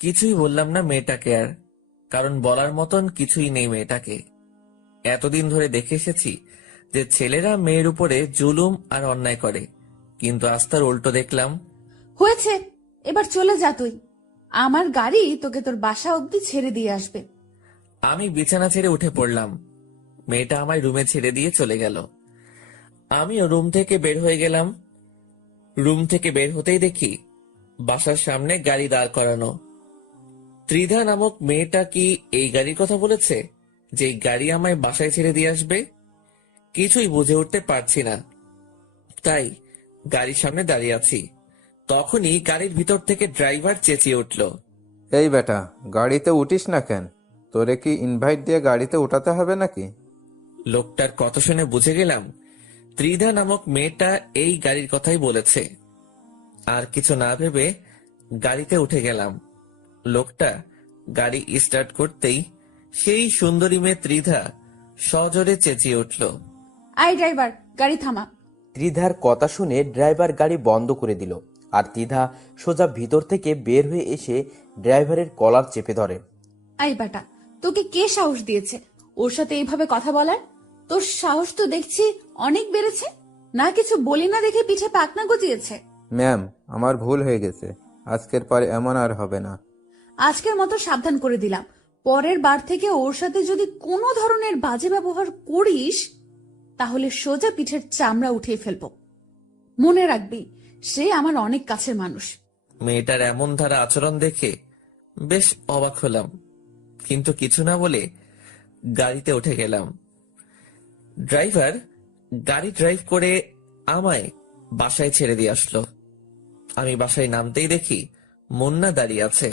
কিছুই বললাম না মেয়েটাকে আর, কারণ বলার মতন কিছুই নেই মেয়েটাকে। এতদিন ধরে দেখে এসেছি যে ছেলেরা মেয়ের উপরে জুলুম আর অন্যায় করে, কিন্তু আজ তার উল্টো দেখলাম। হয়েছে, এবার চলে যা তুই। আমার গাড়ি তোকে তোর বাসা অবধি ছেড়ে দিয়ে আসবে। আমি বিছানা ছেড়ে উঠে পড়লাম। মেয়েটা আমায় রুমে ছেড়ে দিয়ে চলে গেল। আমিও রুম থেকে বের হয়ে গেলাম। রুম থেকে বের হতেই দেখি বাসার সামনে গাড়ি দাঁড় করানো। ত্রিধা নামক মেয়েটা কি এই গাড়ির কথা বলেছে, যে এই গাড়ি আমায় বাসায় ছেড়ে দিয়ে আসবে? কিছুই বুঝে উঠতে পারছি না, তাই গাড়ির সামনে দাঁড়িয়ে আছি। তখনই গাড়ির ভিতর থেকে ড্রাইভার চেঁচিয়ে উঠল, এই বেটা, গাড়িতে উঠিস না কেন? তোরে কি ইনভাইট দিয়ে গাড়িতে উঠাতে হবে নাকি? লোকটার কথা শুনে বুঝে গেলাম ত্রিধা নামক মেয়েটা এই গাড়ির কথাই বলেছে। আর কিছু না ভেবে গাড়িতে উঠে গেলাম। লোকটা গাড়ি স্টার্ট করতেই সেই সুন্দরী মেয়ে ত্রিধা সজোরে চেঁচিয়ে উঠল, আই ড্রাইভার, গাড়ি থামা। ত্রিধার কথা শুনে ড্রাইভার গাড়ি বন্ধ করে দিল, আর ত্রিধা সোজা ভিতর থেকে বের হয়ে এসে ড্রাইভারের কলার চেপে ধরে। আই বেটা, তোকে কে সাহস দিয়েছে ওর সাথে এইভাবে কথা বলার? তোর সাহস তো দেখছি অনেক বেড়েছে। না কিছু বলি না দেখে পিঠে পাকনা গজিয়েছে। ম্যাম, আমার ভুল হয়ে গেছে। আজকের পরে এমন আর হবে না। আজকের মতো সাবধান করে দিলাম, পরের বার থেকে ওর সাথে যদি কোনো ধরনের বাজে ব্যবহার করিস তাহলে সোজা পিঠের চামড়া উঠিয়ে ফেলবো। মনে রাখবি, সে আমার অনেক কাছের মানুষ। মেয়েটার এমন ধারা আচরণ দেখে বেশ অবাক হলাম, কিন্তু কিছু না বলে গাড়িতে উঠে গেলাম। ড্রাইভার গাড়ি ড্রাইভ করে আমায় বাসায় ছেড়ে দিয়ে আসলো। আমি বাসায় নামতেই দেখি মুন্না দাঁড়িয়ে আছে।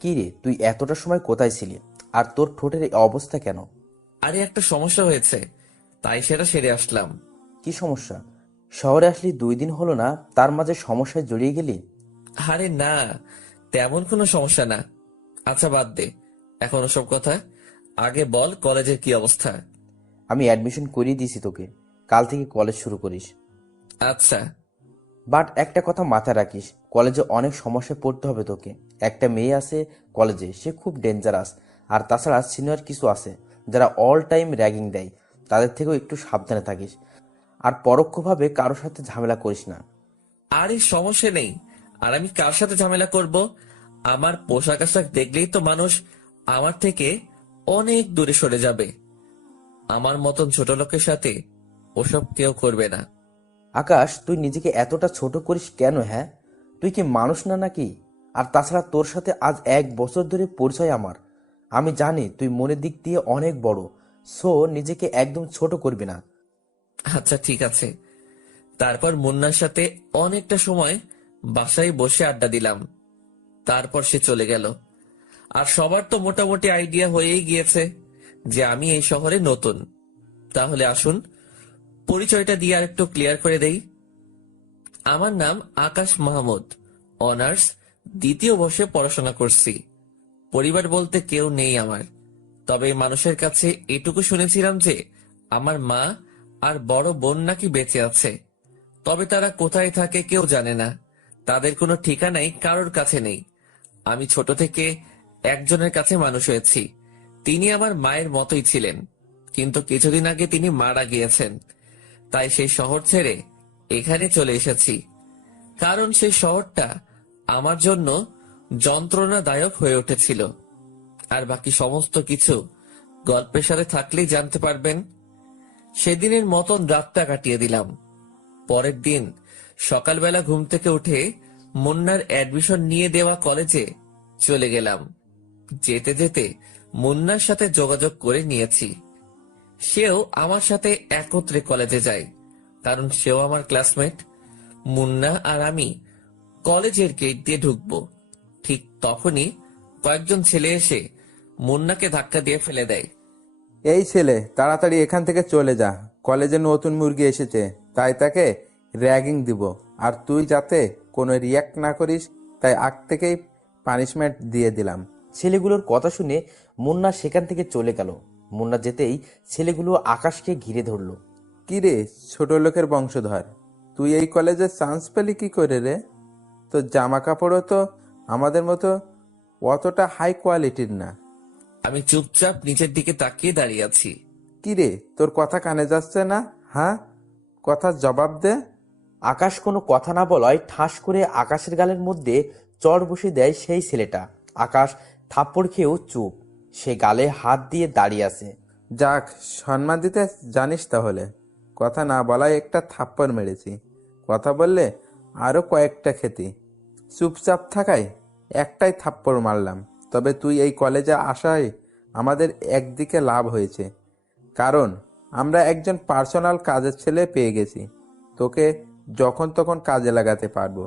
কি রে, তুই এতটা সময় কোথায় ছিলি? আর তোর ঠোঁটের এই অবস্থা কেন? আরে একটা সমস্যা হয়েছে, তাই সেটা সেরে আসলাম। কি সমস্যা? শহরে আসলি 2 দিন হলো না, তার মাঝে সমস্যায় জড়িয়ে গেলি? আরে না, তেমন কোনো সমস্যা না। আচ্ছা বাদ দে এখন ওসব কথা, আগে বল কলেজের কি অবস্থা। আমি অ্যাডমিশন করিয়ে দিয়েছি তোকে, কাল থেকে কলেজ শুরু করিস। আচ্ছা। বাট একটা কথা মাথায় রাখিস, কলেজে অনেক সমস্যায় পড়তে হবে তোকে। একটা মেয়ে আছে কলেজে, সে খুব ডেঞ্জারাস। আর তাছাড়া সিনিয়র কিছু আছে যারা অল টাইম র্যাগিং দেয়, তাদের থেকেও একটু সাবধানে থাকিস। আর পরোক্ষভাবে কারোর সাথে ঝামেলা করিস না। আরে সমস্যা নেই, আর আমি কার সাথে ঝামেলা করব? আমার পোশাক আশাক দেখলেই তো মানুষ আমার থেকে অনেক দূরে সরে যাবে। আমার মতন ছোট লোকের সাথে ওসব কেউ করবে না। আকাশ, তুই নিজেকে এতটা ছোট করিস কেন? হ্যাঁ, তুই কি মানুষ না নাকি? আর তাছাড়া তোর সাথে আজ 1 বছর ধরে পরিচয় আমার। আমি জানি তুই মনের দিক দিয়ে অনেক বড়, সো নিজেকে একদম ছোট করবি না। আচ্ছা ঠিক আছে। তারপর মুন্নার সাথে অনেকটা সময় বাসায় বসে আড্ডা দিলাম। তারপর সে চলে গেল। আর সবার তো মোটামুটি আইডিয়া হয়েই গিয়েছে যে আমি এই শহরে নতুন। তাহলে আসুন পরিচয়টা দিয়ে আর একটু ক্লিয়ার করে দেই। আমার নাম আকাশ মাহমুদ, অনার্স 2য় বর্ষে পড়াশোনা করছি। পরিবার বলতে কেউ নেই আমার, তবে মানুষের কাছে এটুকু শুনেছিলাম যে আমার মা আর বড় বোন নাকি বেঁচে আছে, তবে তারা কোথায় থাকে কেউ জানে না। তাদের কোনো ঠিকানাই কারোর কাছে নেই। আমি ছোট থেকে একজনের কাছে মানুষ হয়েছি। তিনি আমার মায়ের মতোই ছিলেন, কিন্তু কিছুদিন আগে তিনি মারা গিয়েছেন। তাই সেই শহর ছেড়ে এখানে চলে এসেছি, কারণ সেই শহরটা আমার জন্য যন্ত্রণাদায়ক হয়ে উঠেছিল। আর বাকি সমস্ত কিছু গল্পের সাথে থাকলেই জানতে পারবেন। সেদিনের মতন রাতটা কাটিয়ে দিলাম। পরের দিন সকালবেলা ঘুম থেকে উঠে মুন্নার অ্যাডমিশন নিয়ে দেওয়া কলেজে চলে গেলাম। যেতে যেতে মুন্নার সাথে যোগাযোগ করে নিয়েছি। সেও আমার সাথে একত্রে কলেজে যায়, কারণ সেও আমার ক্লাসমেট। মুন্না আর আমি কলেজের গেট দিয়ে ঢুকবো, ঠিক তখনই কয়েকজন ছেলে এসে মুন্নাকে ধাক্কা দিয়ে ফেলে দেয়। এই ছেলে, তাড়াতাড়ি এখান থেকে চলে যা। কলেজে নতুন মুরগি এসেছে, তাই তাকে র্যাগিং দিব। আর তুই যাতে কোনো রিয়াক্ট না করিস, তাই আগ থেকেই পানিশমেন্ট দিয়ে দিলাম। ছেলেগুলোর কথা শুনে মুন্না সেখান থেকে চলে গেল। মুন্না যেতেই ছেলেগুলো আকাশকে ঘিরে ধরলো। কি রে, ছোট লোকের বংশধর, তুই এই কলেজে চান্স পেলি কি করে রে? তোর জামা কাপড়ও তো আমাদের মতো অতটা হাই কোয়ালিটির না। আমি চুপচাপ নিচের দিকে তাকিয়ে দাঁড়িয়ে আছি। কিরে, তোর কথা কানে যাচ্ছে না? হ্যাঁ, কথার জবাব দে। আকাশ কোনো কথা না বলায় ঠাস করে আকাশের গালের মধ্যে চড় বসে দেয় সেই ছেলেটা। আকাশ থাপ্পড় খেয়েও চুপ, সে গালে হাত দিয়ে দাঁড়িয়ে আছে। যাক, সম্মান দিতে জানিস তাহলে। কথা না বলায় একটা থাপ্পড় মেরেছি, কথা বললে আরো কয়েকটা খেতি। চুপচাপ থাকায় একটাই থাপ্পড় মারলাম। তবে তুই এই কলেজে আসায় আমাদের একদিকে লাভ হয়েছে, কারণ আমরা একজন পার্সোনাল কাজের ছেলে পেয়ে গেছি। তোকে যখন তখন কাজে লাগাতে পারবো।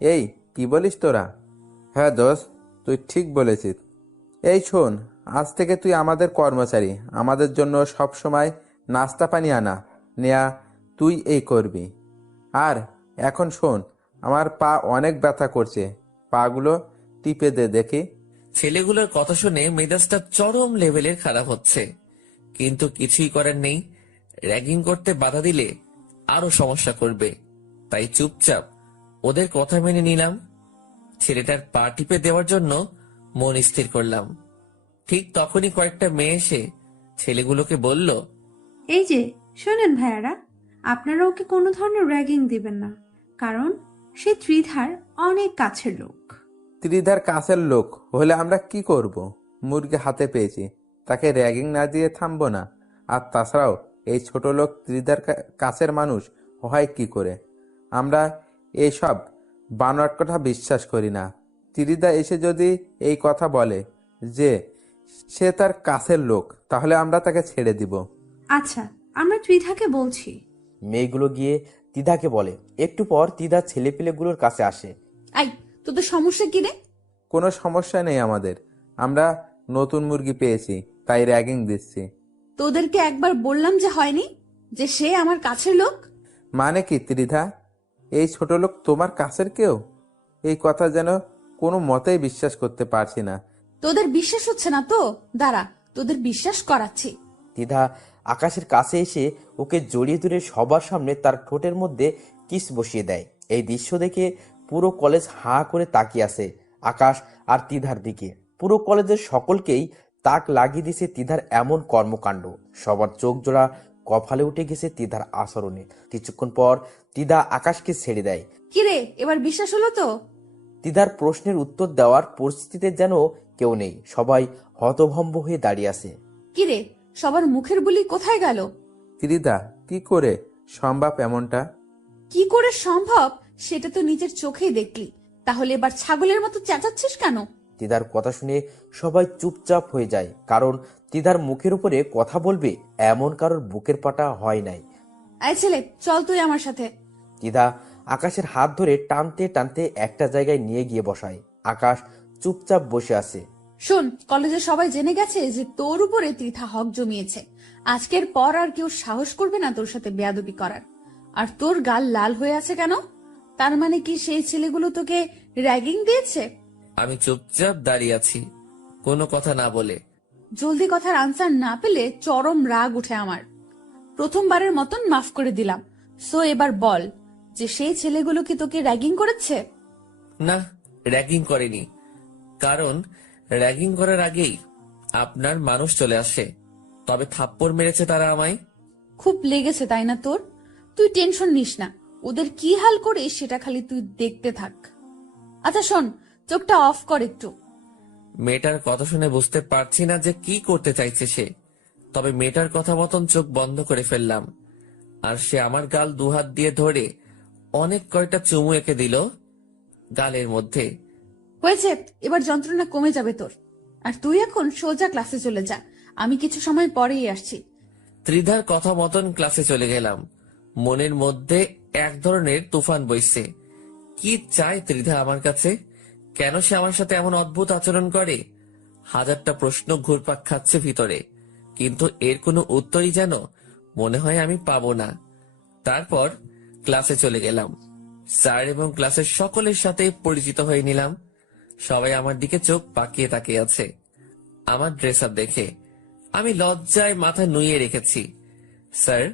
এই, কি বলিস তোরা? হ্যাঁ দোস্ত, তুই ঠিক বলেছিস। এই শোন, আজ থেকে তুই আমাদের কর্মচারী। আমাদের জন্য সব সময় নাস্তা পানি আনা নেয়া তুই এই করবি। আর এখন শোন, আমার পা অনেক ব্যথা করছে, পাগুলো টিপে দে দেখি। ছেলেগুলোর কথা শুনে মেজাজটা চরম লেভেলের খারাপ হচ্ছে, কিন্তু কিছুই করার নেই। র্যাগিং করতে বাধা দিলে আরো সমস্যা করবে, তাই চুপচাপ ওদের কথা মেনে নিলাম। ছেলেটার পা টিপে দেওয়ার জন্য মন স্থির করলাম। ঠিক তখনই কয়েকটা মেয়ে এসে ছেলেগুলোকে বলল, এই যে শোনেন ভাইয়ারা, আপনারা ওকে কোনো ধরনের র্যাগিং দিবেন না, কারণ সে ত্রিধার অনেক কাছের লোক। ত্রিধার কাছের লোক হলে আমরা কি করব? মুরগি হাতে পেয়েছি, তাকে র্যাগিং না দিয়ে থামবো না? আর তাছাড়াও এই ছোট লোক ত্রিধার কাছের মানুষ হয় কি করে? আমরা এইসব বানোয়াট কথা বিশ্বাস করি না। ত্রিধা এসে যদি এই কথা বলে যে সে তার কাছের লোক, তাহলে আমরা তাকে ছেড়ে দিব। আচ্ছা, আমরা ত্রিধাকে বলছি। মেয়েগুলো গিয়ে তিধাকে বলে। একটু পর তিধা ছেলেপিলেগুলোর কাছে আসে। আই, তোদের সমস্যা কি রে? কোনো সমস্যা নেই আমাদের, আমরা নতুন মুরগি পেয়েছি তাই র্যাগিং দিচ্ছি। তোদেরকে একবার বললাম যে হয়নি, যে সে আমার কাছের লোক। মানে কি ত্রিধা, এই ছোট লোক তোমার কাছের কেউ? এই কথা যেন কোনো মতেই বিশ্বাস করতে পারছি না। তোদের বিশ্বাস হচ্ছে না তো? দাঁড়া, তোদের বিশ্বাস করাচ্ছি। তিধা আকাশের কাছে এসে ওকে জড়িয়ে ধরে সবার সামনে তার ঠোঁটের মধ্যে কিস বসিয়ে দেয়। এই দৃশ্য দেখে পুরো কলেজ হাঁ করে তাকিয়ে আছে আকাশ আর তিধার দিকে। পুরো কলেজের সকলকেই তাক লাগিয়ে দিছে তিধার এমন কর্মকাণ্ড। সবার চোখ জোড়া কপালে উঠে গেছে তিধার আচরণে। কিছুক্ষণ পর তিধা আকাশকে ছেড়ে দেয়। কিরে, এবার বিশ্বাস হলো তো? তিধার প্রশ্নের উত্তর দেওয়ার পরিস্থিতিতে যেন কেউ নেই, সবাই হতভম্ব হয়ে দাঁড়িয়ে আছে। কিরে, সবার মুখের বুলি কোথায় গেল? ত্রিধা, কি করে সম্ভব এমনটা? কি করে সম্ভব সেটা তো নিজের চোখেই দেখলি, তাহলে এবার ছাগলের মতো চেঁচাচ্ছিস কেন? তিধার কথা শুনে সবাই চুপচাপ হয়ে যায়, কারণ তিধার মুখের উপরে কথা বলবে এমন কারোর বুকের পাটা হয় নাই। আয় ছেলে, চল তুই আমার সাথে। তিধা আকাশের হাত ধরে টানতে টানতে একটা জায়গায় নিয়ে গিয়ে বসায়। আকাশ চুপচাপ বসে আছে। শোন, কলেজে সবাই জেনে গেছে যে তোর উপরে ত্রিধা হক জমিয়েছে। আজকের পর আর কেউ সাহস করবে না তোর সাথে বেয়াদবি করার। আর তোর গাল লাল হয়ে আছে কেন? তার মানে কি সেই ছেলেগুলো তোকে র্যাগিং দিয়েছে? আমি চুপচাপ দাঁড়িয়ে আছি, কোনো কথা না বলে। জলদি কথার আনসার না পেলে চরম রাগ উঠে আমার। প্রথমবারের মতন মাফ করে দিলাম, সো এবার বল যে সেই ছেলেগুলো কি তোকে র্যাগিং করেছে? না, র্যাগিং করেনি, কারণ র্যাগিং করার আগেই আপনার মানুষ চলে আসে। তবে থাপ্পড় মেরেছে তারা আমায়। খুব লেগেছে তাই না তোর? তুই টেনশন নিস না, ওদের কি হাল করে সেটা খালি তুই দেখতে থাক। আচ্ছা শোন, চোখটা অফ কর একটু। মেয়েটার কথা শুনে বুঝতে পারছি না যে কি করতে চাইছে সে, তবে মেয়েটার কথা মতন চোখ বন্ধ করে ফেললাম। আর সে আমার গাল দুহাত দিয়ে ধরে অনেক কয়টা চুমু এঁকে দিল গালের মধ্যে। হয়েছে, এবার যন্ত্রণা কমে যাবে তোর। আর তুই এখন সোজা ক্লাসে চলে যা, আমি কিছু সময় পরেই আসছি। ত্রিধার কথা মতন ক্লাসে চলে গেলাম। মনের মধ্যে এক ধরনের তুফান বইছে। কি চায় ত্রিধা আমার কাছে? কেন সে আমার সাথে এমন অদ্ভুত আচরণ করে? হাজারটা প্রশ্ন ঘুরপাক খাচ্ছে ভিতরে, কিন্তু এর কোনো উত্তরই যেন মনে হয় আমি পাবো না। তারপর ক্লাসে চলে গেলাম। স্যার এবং ক্লাসের সকলের সাথে পরিচিত হয়ে নিলাম। সবাই আমার দিকে চোখ পাকিয়ে তাকিয়ে আছে আমার ড্রেস আপ দেখে। আমি লজ্জায় মাথা নুইয়ে রেখেছি। স্যার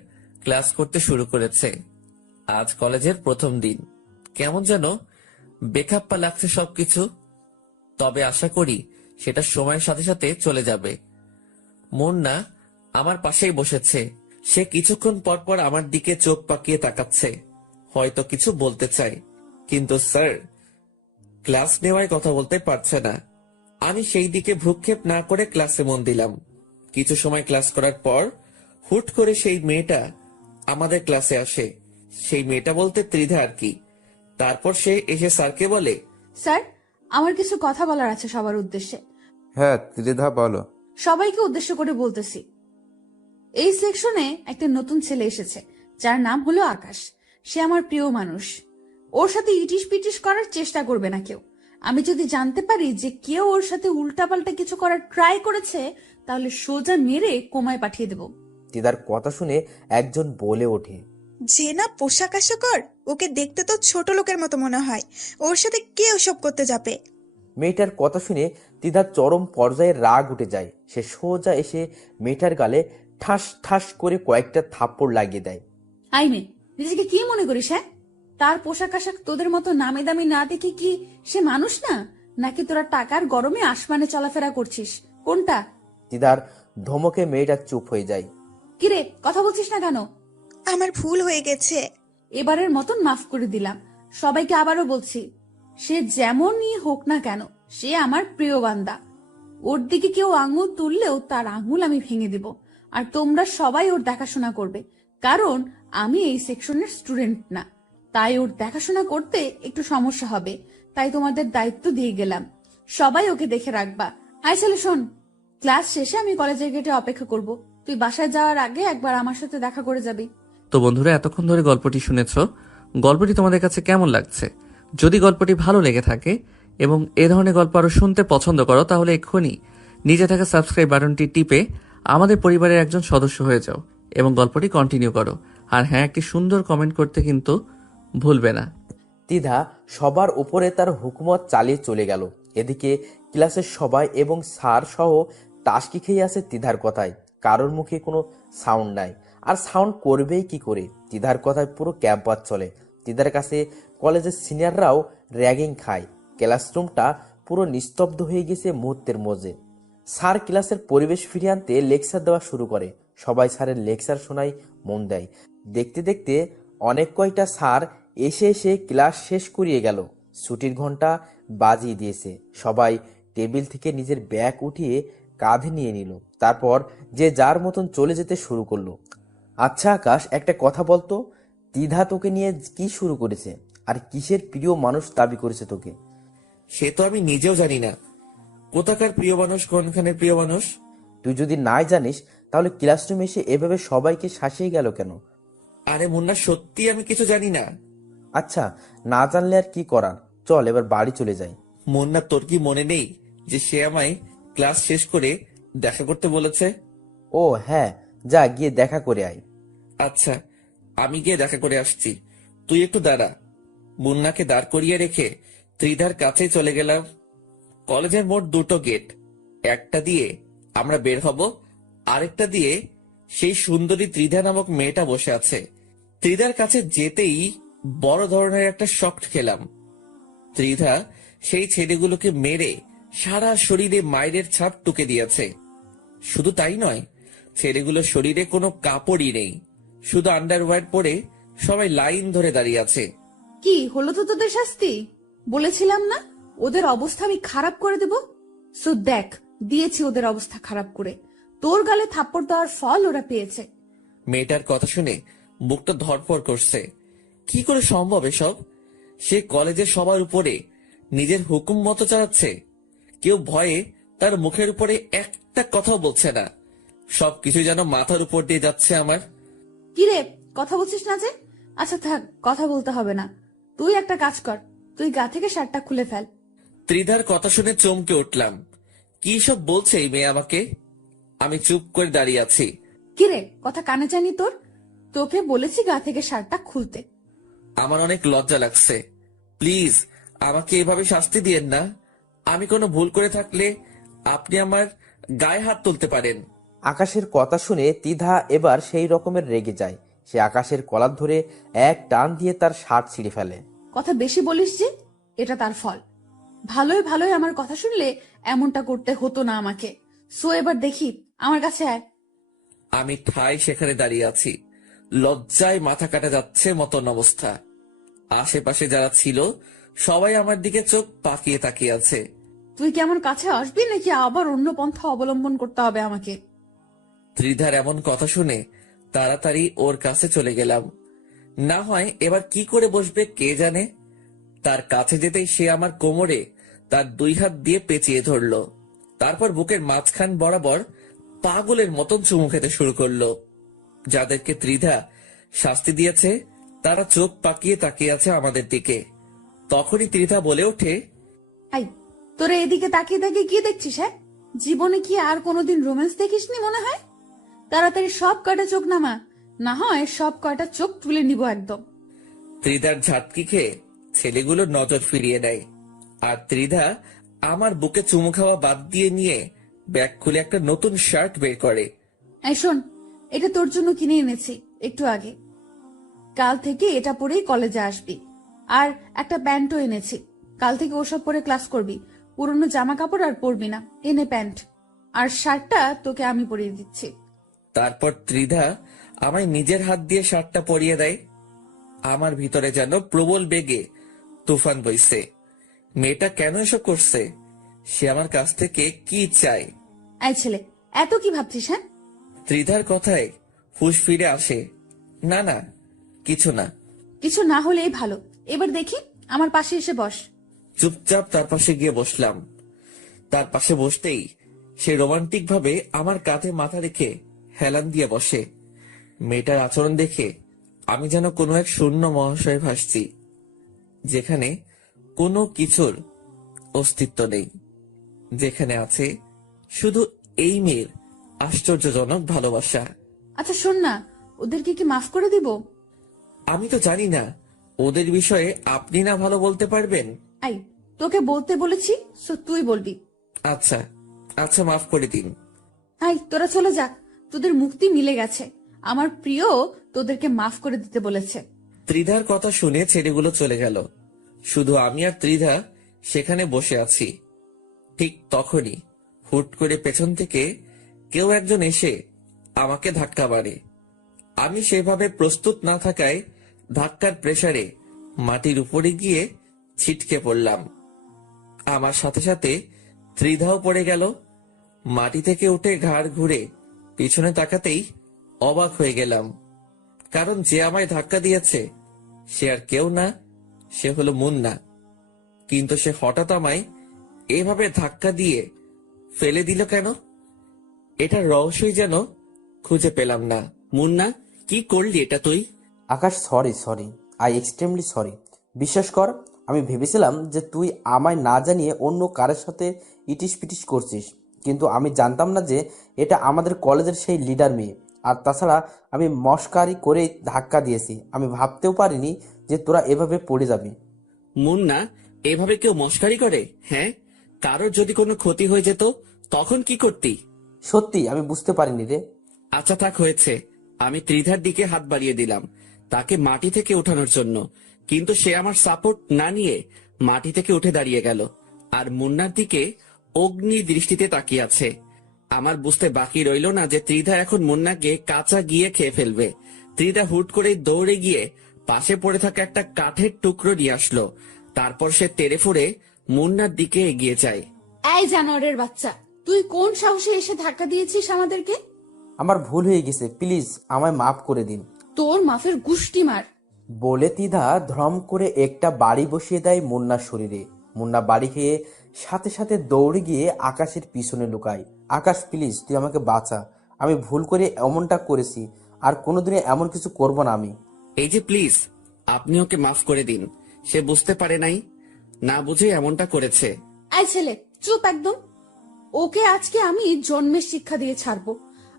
ক্লাস করতে শুরু করেছে। আজ কলেজের প্রথম দিন, কেমন যেন বেখাপ্পা লাগছে সবকিছু। তবে আশা করি সেটা সময়ের সাথে সাথে চলে যাবে। মুন্না আমার পাশেই বসেছে। সে কিছুক্ষণ পর পর আমার দিকে চোখ পাকিয়ে তাকাচ্ছে, হয়তো কিছু বলতে চায়, কিন্তু স্যার ক্লাস নেওয়ায় কথা বলতে পারছে না। আমি সেই দিকে ভ্রুক্ষেপ না করে ক্লাসে মন দিলাম। কিছু সময় ক্লাস করার পর হুট করে সেই মেয়েটা আমাদের ক্লাসে আসে। সেই মেয়েটা বলতে ত্রিধা আর কি। তারপর সে এসে স্যারকে বলে, স্যার, আমার কিছু কথা বলার আছে সবার উদ্দেশ্যে। হ্যাঁ ত্রিধা বলো। সবাইকে উদ্দেশ্য করে বলতেছি। এই সেকশনে একটা নতুন ছেলে এসেছে, যার নাম হলো আকাশ। সে আমার প্রিয় মানুষ। ওর সাথে ইটিস পিটিস করার চেষ্টা করবে না কেউ। আমি যদি জানতে পারি যে কেউ ওর সাথে উল্টাপাল্টা কিছু করার ট্রাই করেছে, তাহলে সোজা মেরে কোমায় পাঠিয়ে দেব। তিদার কথা শুনে একজন বলে ওঠে, যে না পোশাক আশাকর, ওকে দেখতে তো ছোট লোকের মতো মনে হয়। ওর সাথে কে ওসব করতে যাবে? মেয়েটার কথা শুনে তিদার চরম পর্যায়ে রাগ উঠে যায়। সে সোজা এসে মেয়েটার গালে ঠাস ঠাস করে কয়েকটা থাপ্পড় লাগিয়ে দেয়। আইনে, নিজেকে কি মনে করিস? হ্যাঁ, তার পোশাক আশাক তোদের মতো নামি দামি না দেখে কি সে মানুষ না? নাকি তোরা টাকার গরমে আসমানে চলাফেরা করছিস? কোনটা? তিদার ধমকে মেয়েটা চুপ হয়ে যায়। কিরে, কথা বলছিস না কেন? আমার ভুল হয়ে গেছে। এবারের মতন মাফ করে দিলাম। সবাইকে আবারও বলছি, সে যেমনই হোক না কেন, সে আমার প্রিয় বান্দা। ওর দিকে কেউ আঙুল তুললেও তার আঙুল আমি ভেঙে দেব। আর তোমরা সবাই ওর দেখাশোনা করবে, কারণ আমি এই সেকশনের স্টুডেন্ট না। তাই ওর দেখাশোনা করতে একটু সমস্যা হবে। তাই তোমাদের দায়িত্ব দিয়ে গেলাম। সবাই ওকে দেখে রাখবা। আই ছেলে শোন, ক্লাস শেষে আমি কলেজের গেটে অপেক্ষা করব। তুই বাসায় যাওয়ার আগে একবার আমার সাথে দেখা করে যাবি। তো বন্ধুরা, এতক্ষণ ধরে গল্পটি শুনেছো। গল্পটি তোমাদের কাছে কেমন লাগছে? যদি গল্পটি ভালো লেগে থাকে এবং এ ধরনের গল্প আরো শুনতে পছন্দ করো, তাহলে এক্ষুনি নিচে থাকা সাবস্ক্রাইব বাটনটি টিপে আমাদের পরিবারের একজন সদস্য হয়ে যাও এবং গল্পটি কন্টিনিউ করো। আর হ্যাঁ, একটি সুন্দর কমেন্ট করতে কিন্তু ভুলবে না। তিধা সবার উপরে তার হুকুমত চালিয়ে চলে গেল। এদিকে ক্লাসের সবাই এবং স্যার সহ টাসকি খেয়ে আছে তিধার কথায়। কারোর মুখে কোনো সাউন্ড নাই, আর সাউন্ড করবেই কি করে? তিধার কথায় পুরো ক্যাম্পাস চলে। তিধার কাছে কলেজের সিনিয়ররাও র্যাগিং খায়। ক্লাসরুমটা পুরো নিস্তব্ধ হয়ে গেছে মুহূর্তের মধ্যে। স্যার ক্লাসের পরিবেশ ফিরিয়ে আনতে লেকচার দেওয়া শুরু করে। সবাই স্যারের লেকচার শোনায় মন দেয়। দেখতে দেখতে অনেক কয়টা স্যার এসে এসে ক্লাস শেষ করিয়ে গেল। ছুটির ঘন্টা বাজিয়ে দিয়েছে। সবাই টেবিল থেকে নিজের ব্যাগ উঠিয়ে কাঁধে নিয়ে নিল। তারপর যে যার মতন চলে যেতে শুরু করলো। আচ্ছা আকাশ, একটা কথা বলতো, দ্বিধা তোকে নিয়ে কি শুরু করেছে? আর কিসের প্রিয় মানুষ দাবি করেছে তোকে? সে তো আমি নিজেও জানি না কোথাকার প্রিয় মানুষ, কোনখানের প্রিয় মানুষ। তুই যদি নাই জানিস, তাহলে ক্লাসরুমে এসে এভাবে সবাইকে শাসিয়ে গেল কেন? আরে মুন্না, সত্যি আমি কিছু জানি না। আচ্ছা, না জানলে আর কি করার, চল এবার বাড়ি চলে যাই। মুন্না, তোর কি মনে নেই যে সে আমায় ক্লাস শেষ করে দেখা করতে বলেছে? ও হ্যাঁ, যা গিয়ে দেখা করে আয়। আচ্ছা, আমি গিয়ে দেখা করে আসছি, তুই একটু দাঁড়া। মুন্নাকে দাঁড় করিয়ে রেখে ত্রিধার কাছে চলে গেলাম। কলেজের মোট দুটো গেট। একটা দিয়ে আমরা বের হব, আরেকটা দিয়ে সেই সুন্দরী ত্রিধা নামক মেয়েটা বসে আছে। ত্রিধার কাছে যেতেই বড় ধরনের একটা শক খেলাম। ত্রিধা সেই ছেলেগুলোকে মেরে সারা শরীরে মায়ের ছাপ টুকে দিয়েছে। শুধু তাই নয়, ছেলেগুলোর শরীরে কোনো কাপড়ই নেই, শুধু আন্ডারওয়্যার পরে সবাই লাইন ধরে দাঁড়িয়ে আছে। কি হলো তো তোদের শাস্তি? বলেছিলাম না ওদের অবস্থা আমি খারাপ করে দেব। সো দেখ, দিয়েছি ওদের অবস্থা খারাপ করে। তোর গালে থাপ্পড় দেওয়ার ফল ওরা পেয়েছে। মেয়েটার কথা শুনে বুকটা ধড়ফড় করছে। কি করে সম্ভব এসব? সে কলেজের সবার উপরে নিজের হুকুম মতো চালাচ্ছে। কেউ ভয়ে তার মুখের উপরে একটা কথাও বলছে না। সবকিছু যেন মাথার উপর দিয়ে যাচ্ছে আমার। কিরে, কথা বলছিস না যে? আচ্ছা থাক, কথা বলতে হবে না। তুই একটা কাজ কর, তুই গা থেকে শার্টটা খুলে ফেল। ত্রিধার কথা শুনে চমকে উঠলাম। কি সব বলছে এই মেয়ে আমাকে? আমি চুপ করে দাঁড়িয়ে আছি। কিরে, কথা কানে জানি তোর? তোকে বলেছি গা থেকে শার্টটা খুলতে। আমার অনেক লজ্জা লাগছে। প্লিজ আমাকে এভাবে শাস্তি দিয়েন না। আমি কোনো ভুল করে থাকলে আপনি আমার গায়ে হাত তুলতে পারেন। আকাশের কথা শুনে তিধা এবার সেই রকমের রেগে যায়। সে আকাশের কলার ধরে এক টান দিয়ে তার শার্ট ছিঁড়ে ফেলে। কথা বেশি বলিস যে, এটা তার ফল। ভালোই ভালোই আমার কথা শুনলে এমনটা করতে হতো না আমাকে। সো এবার দেখি, আমার কাছে আয়। আমি ঠাই সেখানে দাঁড়িয়ে আছি, লজ্জায় মাথা কাটা যাচ্ছে মতন অবস্থা। আশেপাশে যারা ছিল সবাই আমার দিকে চোখ পাকিয়ে তাকিয়ে আছে। তুই কি আমার কাছে আসবি নাকি আবার অন্য পন্থা অবলম্বন করতে হবে আমাকে? ত্রিধার এমন কথা শুনে তাড়াতাড়ি ওর কাছে চলে গেলাম। না হয় এবার কি করে বসবে কে জানে। তার কাছে যেতেই সে আমার কোমরে তার 2 হাত দিয়ে পেঁচিয়ে ধরলো। তারপর বুকের মাঝখান বরাবর পাগলের মতন চুমু খেতে শুরু করলো। যাদেরকে ত্রিধা শাস্তি দিয়েছে তারা চোখ পাকিয়ে তাকিয়ে আছে আমাদের দিকে। তখনই ত্রিধা বলে ওঠে, আই, তোরা এদিকে তাকিয়ে তাকিয়ে কি দেখছিস? হ্যাঁ, জীবনে কি আর কোনোদিন রোম্যান্স দেখিসনি মনে হয়? তাড়াতাড়ি সব কয়টা চোখ নামা, না হয় সব কয়টা চোখ তুলে নিব একদম। ত্রিধার ঝাটকি খেয়ে ছেলেগুলো নজর ফিরিয়ে দেয়। আর ত্রিধা আমার বুকে চুমু খাওয়া বাদ দিয়ে নিয়ে ব্যাগ খুলে একটা নতুন শার্ট বের করে। এই শোন, এটা তোর জন্য কিনে এনেছি একটু আগে। কাল থেকে এটা পরেই কলেজে আসবি। আর একটা প্যান্টও এনেছি, কাল থেকে ওসব পরে ক্লাস করবি। পুরনো জামা কাপড় আর পরবি না। এনে প্যান্ট, আর শার্টটা তোকে আমি পরিয়ে দিচ্ছি। তারপর ত্রিধা আমায় নিজের হাত দিয়ে শার্টটা পরিয়ে দেয়। আমার ভিতরে যেন প্রবল বেগে তুফান বইছে। মেয়েটা কেন এসব করছে? সে আমার কাছ থেকে কি চায়? এই ছেলে, এত কি ভাবছিস? হ্যাঁ, ত্রিধার কথায় হুঁশ ফিরে আসে। না না, কিছু না। কিছু না হলেই ভালো। এবার দেখি, আমার পাশে এসে বস। চুপচাপ তার পাশে গিয়ে বসলাম। তার পাশে বসতেই সে রোমান্টিক ভাবে আমার কাঁধে মাথা রেখে হেলান দিয়ে বসে। মেয়েটার আচরণ দেখে আমি যেন কোনো এক শূন্য মহাশয়ে ভাসছি, যেখানে কোনো কিছুর অস্তিত্ব নেই, যেখানে আছে শুধু এই মেয়ের আশ্চর্যজনক ভালোবাসা। আচ্ছা শোন না, ওদেরকে কি মাফ করে দিব? আমি তো জানি না, ওদের বিষয়ে আপনি না ভালো বলতে পারবেন। আই, তোকে বলতে বলেছি, সো তুই বলবি। আচ্ছা আচ্ছা, মাফ করে দিন। আই, তোরা চলে যা, তোদের মুক্তি মিলে গেছে। আমার প্রিয় তোদেরকে মাফ করে দিতে বলেছে। ত্রিধার কথা শুনে ছেলেগুলো চলে গেল। শুধু আমি আর ত্রিধা সেখানে বসে আছি। ঠিক তখনই হুট করে পেছন থেকে কেউ একজন এসে আমাকে ধাক্কা মারে। আমি সেভাবে প্রস্তুত না থাকায় ধাক্কার প্রেসারে মাটির উপরে গিয়ে ছিটকে পড়লাম। আমার সাথে সাথে ত্রিধাও পড়ে গেল। মাটি থেকে উঠে ঘাড় ঘুরে পিছনে তাকাতেই অবাক হয়ে গেলাম, কারণ যে আমায় ধাক্কা দিয়েছে সে আর কেউ না, সে হলো মুন্না। কিন্তু সে হঠাৎ আমায় এভাবে ধাক্কা দিয়ে ফেলে দিল কেন? এটার রহস্যই যেন খুঁজে পেলাম না। মুন্না, কি করলি এটা তুই? আকাশ, সরি, আই এক্সট্রিমলি সরি। বিশ্বাস কর, আমি ভেবেছিলাম যে তুই আমায় না জানিয়ে অন্য কারোর সাথে ইটিস পিটিস করছিস, কিন্তু আমি জানতাম না যে এটা আমাদের কলেজের সেই লিডার মেয়ে। আর তাছাড়া আমি মস্কারি করে ধাক্কা দিয়েছি, আমি ভাবতেও পারিনি যে তোরা এভাবে পড়ে যাবি। মুন্না, এভাবে কেউ মস্কারি করে? হ্যাঁ, কারোর যদি কোনো ক্ষতি হয়ে যেত তখন কি করতি? সত্যি আমি বুঝতে পারিনি রে। আচ্ছা থাক, হয়েছে। আমি ত্রিধার দিকে হাত বাড়িয়ে দিলাম তাকে মাটি থেকে ওঠানোর জন্য, কিন্তু সে আমার সাপোর্ট না নিয়ে মাটি থেকে উঠে দাঁড়িয়ে গেল আর মুন্নার দিকে অগ্নি দৃষ্টিতে তাকিয়ে আছে। আমার বুঝতে বাকি রইল না যে ত্রিধা এখন মুন্নাকে কাঁচা গিয়ে খেয়ে ফেলবে। ত্রিধা হুট করে দৌড়ে গিয়ে পাশে পড়ে থাকা একটা কাঠের টুকরো নিয়ে আসলো। তারপর সে তেড়ে ফুড়ে মুন্নার দিকে এগিয়ে যায়। এই জানোয়ারের বাচ্চা, তুই কোন সাহসে এসে ধাক্কা দিয়েছিস আমাদেরকে? আমার ভুল হয়ে গেছে, প্লিজ আমায় মাফ করে দিন। তোর মাফের গুষ্টি মার। বলে তিধা ধ্রম করে একটা বাড়ি বসিয়ে দেয় মুন্নার শরীরে। মুন্না বাড়ি খেয়ে সাথে সাথে দৌড়ে গিয়ে আকাশের পিছনে লুকায়। আকাশ, প্লিজ তুই আমাকে বাঁচা, আমি ভুল করে এমনটা করেছি, আর কোনোদিনে এমন কিছু করব না আমি। এই যে প্লিজ, আপনি ওকে মাফ করে দিন। সে বুঝতে পারে নাই, না বুঝে এমনটা করেছে। এই ছেলে, চুপ একদম। ওকে আজকে আমি জন্মের শিক্ষা দিয়ে ছাড়বো।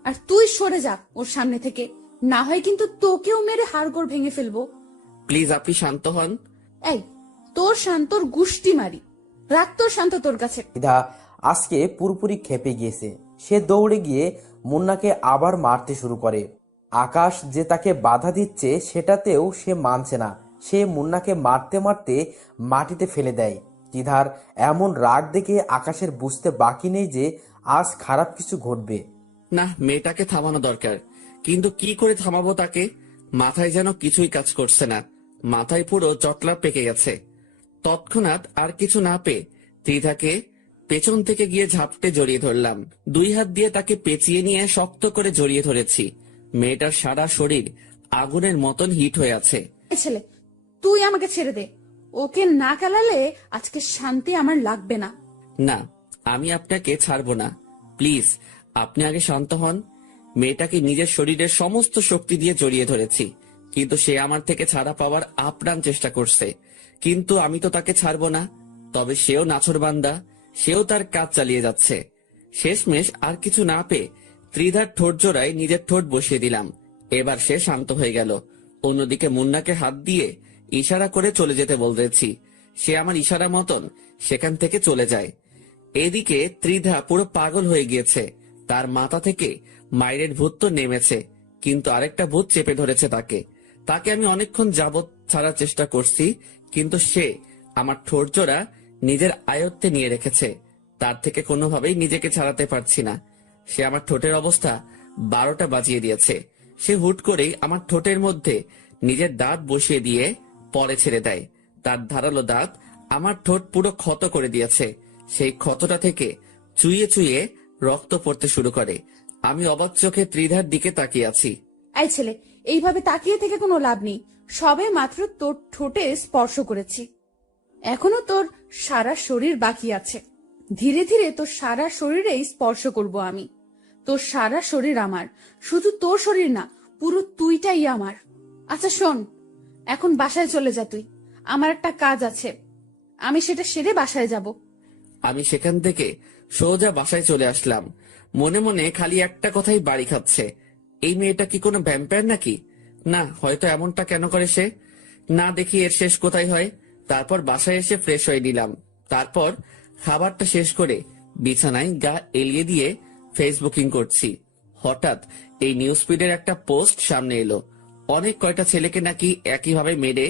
আর তুই সরে যা ওর সামনে থেকে, না হয় কিন্তু তোকেও মেরে হাড়গোড় ভেঙে ফেলবো। প্লিজ আপনি শান্ত হন। এই, তোর শান্তর গুষ্টি মারি। রাখ তোর শান্ত তোর কাছে। তিধা আজকে পুরোপুরি খেপে গিয়েছে। সে দৌড়ে গিয়ে মুন্নাকে আবার মারতে শুরু করে। আকাশ যে তাকে বাধা দিচ্ছে সেটাতেও সে মানছে না। সে মুন্নাকে মারতে মারতে মাটিতে ফেলে দেয়। ত্রিধার এমন রাগ দেখে আকাশের বুঝতে বাকি নেই যে আজ খারাপ কিছু ঘটবে। না, মেয়েটাকে থামানো দরকার, কিন্তু কি করে থামাবো তাকে? মাথায় যেন কিছুই কাজ করছে না, মাথায় পুরো জটলা পেকে গেছে। তৎক্ষণাৎ আর কিছু না পেয়ে ত্রিধাকে পেছন থেকে গিয়ে ঝাপটে জড়িয়ে ধরলাম। 2 হাত দিয়ে তাকে পেঁচিয়ে নিয়ে শক্ত করে জড়িয়ে ধরেছি। মেয়েটার সারা শরীর আগুনের মতন হিট হয়ে আছে। এই ছেলে, তুই আমাকে ছেড়ে দে। ওকে না খেলালে আজকে শান্তি আমার লাগবে না। না, আমি আপনাকে ছাড়বো না। প্লিজ, আপনি আগে শান্ত হন। মেয়েটাকে নিজের শরীরের সমস্ত শক্তি দিয়ে জড়িয়ে ধরেছি, কিন্তু সে আমার থেকে ছাড়া পাওয়ার আপ্রাণ চেষ্টা করছে। কিন্তু আমি তো তাকে ছাড়বো না। তবে সেও নাছোড়বান্দা, সেও তার কাজ চালিয়ে যাচ্ছে। শেষমেশ আর কিছু না পেয়ে ত্রিধার ঠোঁট জোড়ায় নিজের ঠোঁট বসিয়ে দিলাম। এবার সে শান্ত হয়ে গেল। অন্যদিকে মুন্নাকে হাত দিয়ে ইশারা করে চলে যেতে বলতেছি। সে আমার ইশারা মতন সেখান থেকে চলে যায়। এদিকে ত্রিধা পুরো পাগল হয়ে গিয়েছে। তার মাথা থেকে মায়ের ভূত তো নেমেছে, কিন্তু আরেকটা ভূত চেপে ধরেছে তাকে। তাকে আমি অনেকক্ষণ যাবৎ ছাড়ার চেষ্টা করছি, কিন্তু সে আমার ঠোঁট জোড়া নিজের আয়ত্তে নিয়ে রেখেছে। তার থেকে কোনোভাবেই নিজেকে ছাড়াতে পারছি না। সে আমার ঠোঁটের অবস্থা 12টা বাজিয়ে দিয়েছে। সে হুট করেই আমার ঠোঁটের মধ্যে নিজের দাঁত বসিয়ে দিয়ে পরে ছেড়ে দেয়। তার ধারালো দাঁত আমার ঠোঁট পুরো ক্ষত করে দিয়েছে। সেই ক্ষতটা থেকে চুইয়ে চুইয়ে রক্ত পড়তে শুরু করে। আমি অবাক চোখে ত্রিধার দিকে তাকিয়ে আছি। এই ছেলে, এইভাবে তাকিয়ে থেকে কোনো লাভ নেই। সবে মাত্র তোর ঠোঁটে স্পর্শ করেছি, এখনো তোর সারা শরীর বাকি আছে। ধীরে ধীরে তোর সারা শরীরেই স্পর্শ করব আমি। তোর সারা শরীর আমার, শুধু তোর শরীর না, পুরো তুইটাই আমার। আচ্ছা শোন, এখন বাসায় চলে যা তুই। আমার একটা কাজ আছে, আমি সেটা সেরে বাসায় যাব। আমি সেখান থেকে সোজা বাসায় চলে আসলাম। মনে মনে খালি একটা কথাই বাড়ি খাচ্ছে, এই মেয়েটা কি কোনো ভ্যাম্পায়ার নাকি? না, হয়তো এমনটা কেন করে সে? না দেখি এর শেষ কোথায় হয়। তারপর বাসায় এসে ফ্রেশ হয়ে নিলাম। তারপর খাবারটা শেষ করে বিছানায় গা এলিয়ে দিয়ে ফেসবুকিং করছি। হঠাৎ এই নিউজ ফিডের একটা পোস্ট সামনে এলো। অনেক কয়টা ছেলেকে নাকি একইভাবে মেরে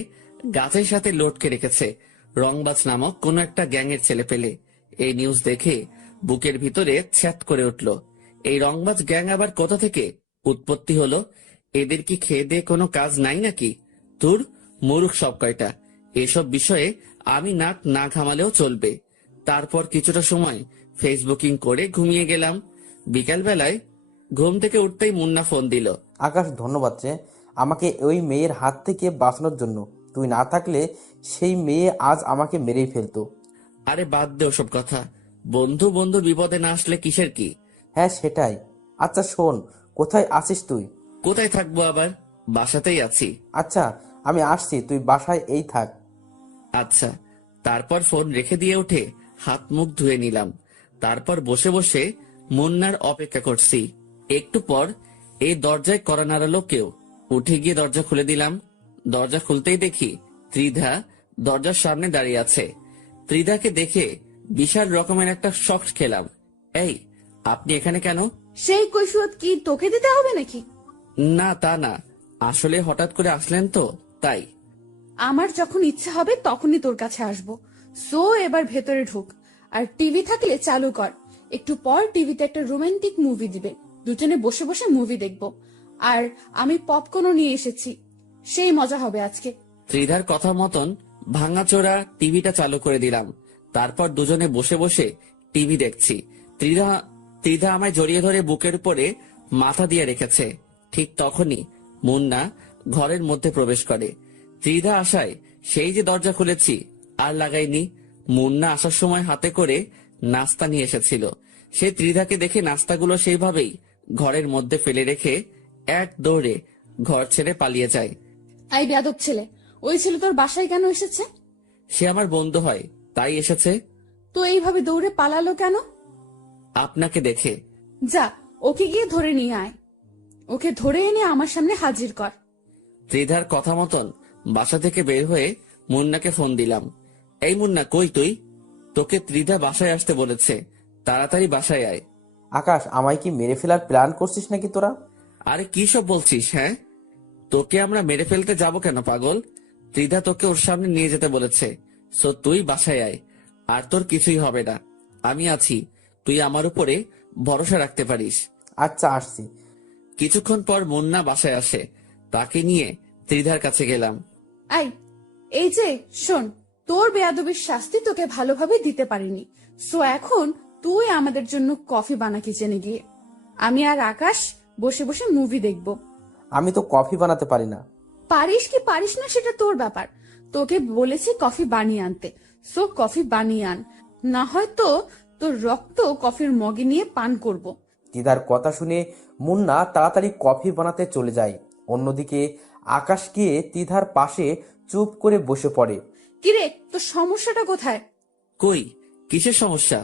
গাছের সাথে লটকে রেখেছে রংবাজ নামক কোন একটা গ্যাংয়ের ছেলে পেলে। এই নিউজ দেখে বুকের ভিতরে ছ্যাত করে উঠল। এই রংবাজ গ্যাং আবার কোথা থেকে উৎপত্তি হলো? এদের কি খেয়ে দিয়ে কোনো কাজ নাই নাকি? তোর মূর্খ সব কয়টা। এসব বিষয়ে আমি নাক না ঘামালেও চলবে। তারপর কিছুটা সময় ফেসবুকিং করে ঘুমিয়ে গেলাম। বিকাল বেলায় ঘুম থেকে উঠতেই মুন্না ফোন দিল। আকাশ, ধন্যবাদ রে আমাকে ওই মেয়ের হাত থেকে বাঁচানোর জন্য। তুই না থাকলে সেই মেয়ে আজ আমাকে মেরেই ফেলতো। আরে বাদ দে ওসব কথা। বন্ধু বন্ধুর বিপদে না আসলে কিসের কি? হ্যাঁ সেটাই। আচ্ছা শোন, কোথায় আছিস তুই? কোথায় থাকবো আবার, বাসাতেই আছি। আচ্ছা আমি আসছি, তুই বাসায় এই থাক। আচ্ছা। তারপর ফোন রেখে দিয়ে উঠে হাত মুখ ধুয়ে নিলাম। তারপর বসে বসে মুন্নার অপেক্ষা করছি। একটু পর এই দরজায় কড়া নাড়ালো কেউ। উঠে গিয়ে দরজা খুলে দিলাম। দরজা খুলতেই দেখি ত্রিধা দরজার সামনে দাঁড়িয়ে আছে। ত্রিধাকে দেখে বিশাল রকমের একটা শক খেলাম। এই, আপনি এখানে কেন? সেই কৈফিয়ত কি তোকে দিতে হবে নাকি? না, তা না, আসলে হঠাৎ করে আসলেন তো তাই। আমার যখন ইচ্ছা হবে তখনই তোর কাছে আসবো। সো এবার ভেতরে ঢুক, আর টিভি থাকলে চালু কর। একটু পর টিভিতে একটা রোমান্টিক মুভি দিবে, দুজনে বসে বসে মুভি দেখবো। আর আমি পপকর্নও নিয়ে এসেছি, সেই মজা হবে আজকে। ত্রিধার কথা মতন ভাঙাচোরা টিভিটা চালু করে দিলাম। তারপর দুজনে বসে বসে টিভি দেখছি। ত্রিধা আমায় জড়িয়ে ধরে বুকের উপরে মাথা দিয়ে রেখেছে। ঠিক তখনই মুন্না ঘরের মধ্যে প্রবেশ করে। ত্রিধা আসায় সেই যে দরজা খুলেছি আর লাগাইনি। মুন্না আসার সময় হাতে করে নাস্তা নিয়ে এসেছিল। সে ত্রিধাকে দেখে নাস্তাগুলো সেইভাবেই ঘরের মধ্যে ফেলে রেখে এক দৌড়ে ঘর ছেড়ে পালিয়ে যায়। আই বেয়াদব ছেলে, ওই ছেলে তোর বাসায় কেন এসেছে? সে আমার বন্ধু হয়, তাই এসেছে। তো এইভাবে দৌড়ে পালালো কেন? আপনাকে দেখে। যা, ওকে গিয়ে ধরে নিয়ে আয়। ওকে ধরে এনে আমার সামনে হাজির কর। ত্রিধার কথা মতন বাসা থেকে বের হয়ে মুন্নাকে ফোন দিলাম। এই মুন্না, কই তুই? তোকে ত্রিধা বাসায় আসতে বলেছে, তাড়াতাড়ি বাসায় আয়। আকাশ, আমায় কি মেরে ফেলার প্ল্যান করছিস নাকি তোরা? আরে কি সব বলছিস? হ্যাঁ, তোকে আমরা মেরে ফেলতে যাব কেন পাগল? ত্রিধা তোকে ওর সামনে নিয়ে যেতে বলেছে। সো তুই বাসায় আয়, আর তোর কিছুই হবে না, আমি আছি, তুই আমার উপরে ভরসা রাখতে পারিস। আচ্ছা, আসছি। কিছুক্ষণ পর মুন্না বাসায় আসে, তাকে নিয়ে ত্রিধার কাছে গেলাম। আই, এই যে শোন, তোর বেয়াদবির শাস্তি তোকে ভালোভাবে দিতে পারিনি, সো এখন তুই আমাদের জন্য কফি বানা কিচেনে গিয়ে। আমি আর আকাশ বসে বসে মুভি দেখব। আমি তো কফি বানাতে পারি না। পারিস কি পারিস না সেটা তোর ব্যাপার। তোকে বলেছি কফি বানিয়ে আনতে, সো কফি বানিয়ে আন, না হয়তো তোর রক্ত কফির মগে নিয়ে পান করব। দিদার কথা শুনে মুন্না তাড়াতাড়ি কফি বানাতে চলে যায়। অন্যদিকে আকাশ গিয়ে তিধার পাশে চুপ করে বসে পড়ে। কিরে, তোর সমস্যাটা কোথায়? কই, কিসের সমস্যা?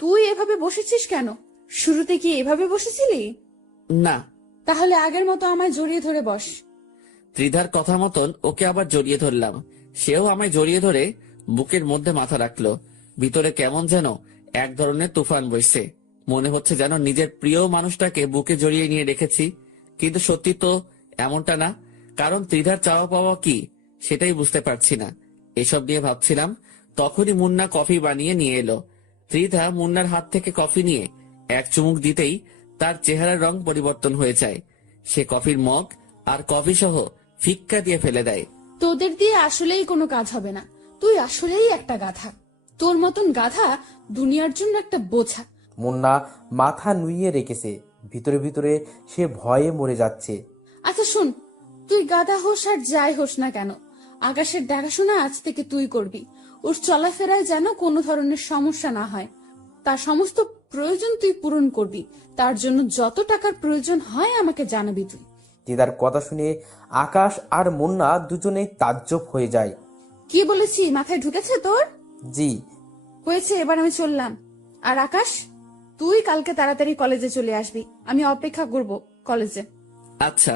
তুই এভাবে বসেছিস কেন? শুরুতে কি এভাবে বসেছিলি? না। তাহলে আগের মতো আমায় জড়িয়ে ধরে বস। ত্রিধার কথা মতন ওকে আবার জড়িয়ে ধরলাম। সেও আমায় জড়িয়ে ধরে বুকের মধ্যে মাথা রাখলো। ভিতরে কেমন যেন এক ধরনের তুফান বইছে। মনে হচ্ছে যেন নিজের প্রিয় মানুষটাকে বুকে জড়িয়ে নিয়ে রেখেছি, কিন্তু সত্যি তো এমনটা না। কারণ ত্রিধার চাওয়া পাওয়া কি সেটাই বুঝতে পারছি না। এসব নিয়ে ভাবছিলাম, তখনই মুন্না কফি বানিয়ে নিয়ে এলো। ত্রিধা মুন্নার হাত থেকে কফি নিয়ে এক চুমুক দিতেই তার চেহারার রং পরিবর্তন হয়ে যায়। সে কফির মগ আর কফি সহ ফিক্কা দিয়ে ফেলে দেয়। তোদের দিয়ে আসলেই কোনো কাজ হবে না, তুই আসলেই একটা গাধা। তোর মতন গাধা দুনিয়ার জন্য একটা বোঝা। মুন্না মাথা নুইয়ে রেখেছে। ভিতরে ভিতরে সে ভয়ে মরে যাচ্ছে। আচ্ছা শোন, তুই গাধা হোস আর যাই হোস না কেন, আকাশের দেখাশোনা আজ থেকে তুই করবি। ওর চলাফেরায় যেন কোনো ধরনের সমস্যা না হয়, তার সমস্ত প্রয়োজন তুই পূরণ করবি। তার জন্য যত টাকার প্রয়োজন হয় আমাকে জানাবি তুই। দিদার কথা শুনে আকাশ আর মুন্না দুজনেই তাজ্জব হয়ে যায়। কি বলেছি মাথায় ঢুকেছে তোর? জি। হয়েছে, এবার আমি চললাম। আর আকাশ, তুই কালকে তাড়াতাড়ি কলেজে চলে আসবি, আমি অপেক্ষা করব কলেজে। আচ্ছা।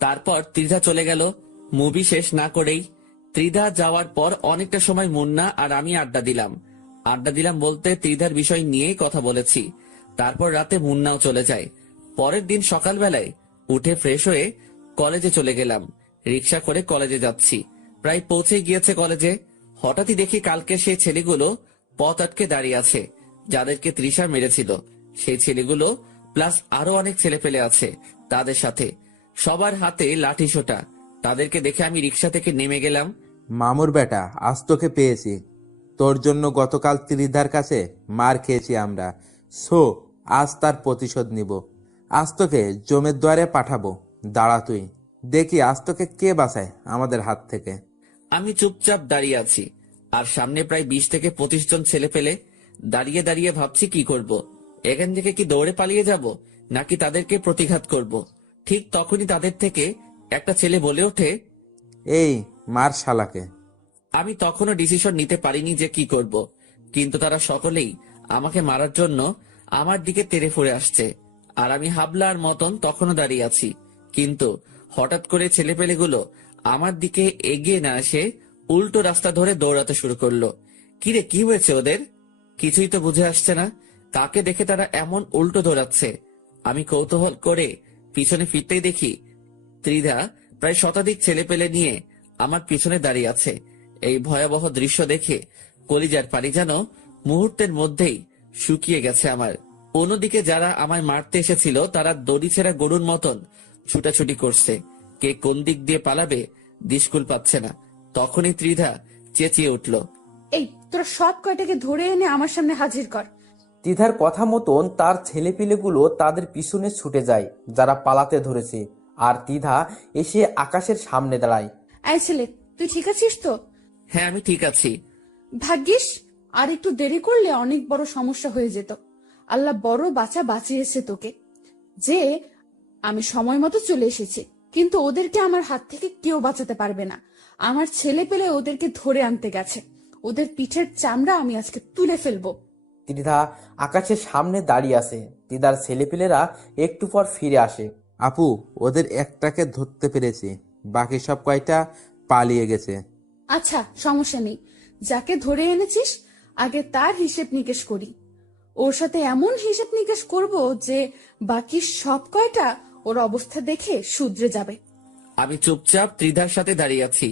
তারপর ত্রিধা চলে গেল। মুভি শেষ না করেই ত্রিধা যাওয়ার পর অনেকটা সময় মুন্না আর আমি আড্ডা দিলাম বলতে ত্রিধার বিষয় নিয়েই কথা বলেছি। তারপর রাতে মুন্নাও চলে যায়। পরের দিন সকালবেলায় উঠে ফ্রেশ হয়ে কলেজে চলে গেলাম। রিক্সা করে কলেজে যাচ্ছি, প্রায় পৌঁছে গিয়েছে কলেজে। হঠাৎই দেখি কালকে সেই ছেলেগুলো পথ আটকে দাঁড়িয়ে আছে, যাদেরকে তৃষা মেরেছিল। সেই ছেলেগুলো প্লাস আরো অনেক ছেলে পেলে আছে তাদের সাথে, সবার হাতে লাঠি সোটা। তাদেরকে দেখে আমি রিক্সা থেকে নেমে গেলাম। মামুর বেটা, আজ তোকে পেয়েছি। তোর জন্য গতকাল ত্রিধার কাছে মার খেয়েছি আমরা, সো আজ তার প্রতিশোধ নিব। আজ তোকে জমের দ্বারে পাঠাবো, দাঁড়া তুই দেখি আজ তোকে কে বাঁচায় আমাদের হাত থেকে। আমি চুপচাপ দাঁড়িয়ে আছি, আর সামনে প্রায় 20 থেকে 25 জন ছেলে পেলে দাঁড়িয়ে দাঁড়িয়ে ভাবছি কি করব। এখান থেকে কি দৌড়ে পালিয়ে যাব, নাকি তাদেরকে প্রতিঘাত করব। ঠিক তখনই তাদের থেকে একটা ছেলে বলে ওঠে, এই মার শালাকে। আমি তখনও ডিসিশন নিতে পারিনি যে কি করব, কিন্তু তারা সকলেই আমাকে মারার জন্য আমার দিকে তেড়ে ফুঁড়ে আসছে। আর আমি হাবলার মতন তখনও দাঁড়িয়ে আছি। কিন্তু হঠাৎ করে ছেলেপেলেগুলো আমার দিকে এগিয়ে না এসে উল্টো রাস্তা ধরে দৌড়াতে শুরু করলো। কিরে, কি হয়েছে ওদের? কিছুই তো বুঝে আসছে না, কাকে দেখে তারা এমন উল্টো দৌড়াচ্ছে। আমি কৌতূহল করে পিছনে ফিরতেই দেখি ত্রিধা প্রায় শতাধিক ছেলেপেলে নিয়ে আমার পিছনে দাঁড়িয়ে আছে। এই ভয়াবহ দৃশ্য দেখে কলিজার পানি যেন মুহূর্তের মধ্যেই শুকিয়ে গেছে আমার। অন্যদিকে যারা আমায় মারতে এসেছিল তারা দড়ি ছেঁড়া গরুর মতন ছুটাছুটি করছে। কে কোন দিক দিয়ে পালাবে দিশকুল পাচ্ছে না। তখনই ত্রিধা চেঁচিয়ে উঠল, এই, তোরা সব কয়টাকে ধরে এনে আমার সামনে হাজির কর। তিধার কথা মতন তার ছেলেপিলেগুলো তাদের পিছনে ছুটে যায় যারা পালাতে ধরেছে। আর তিধা এসে আকাশের সামনে দাঁড়ায়। এই ছেলে, তুই ঠিক আছিস তো? হ্যাঁ, আমি ঠিক আছি। ভাগ্যিস, আর একটু দেরি করলে অনেক বড় সমস্যা হয়ে যেত। আল্লাহ বড় বাঁচিয়েছে তোকে, যে আমি সময় মতো চলে এসেছি। কিন্তু ওদেরকে আমার হাত থেকে কেউ বাঁচাতে পারবে না। আমার ছেলে পেলে ওদেরকে ধরে আনতে গেছে, ওদের পিঠের চামড়া আমি আজকে তুলে ফেলবো। তিধা আকাশের সামনে দাঁড়িয়ে আছে। তিধার ছেলেপিলেরা একটু পর ফিরে আসে। আপু, ওদের একটাকে ধরতে পেরেছি, বাকি সব কয়টা পালিয়ে গেছে। আচ্ছা, সমস্যা নেই, যাকে ধরে এনেছিস আগে তার হিসেব নিকেশ করি। ওর সাথে এমন হিসেব নিকেশ করব যে বাকি সব কয়টা ওর অবস্থা দেখে শুধরে যাবে। আমি চুপচাপ ত্রিধার সাথে দাঁড়িয়ে আছি,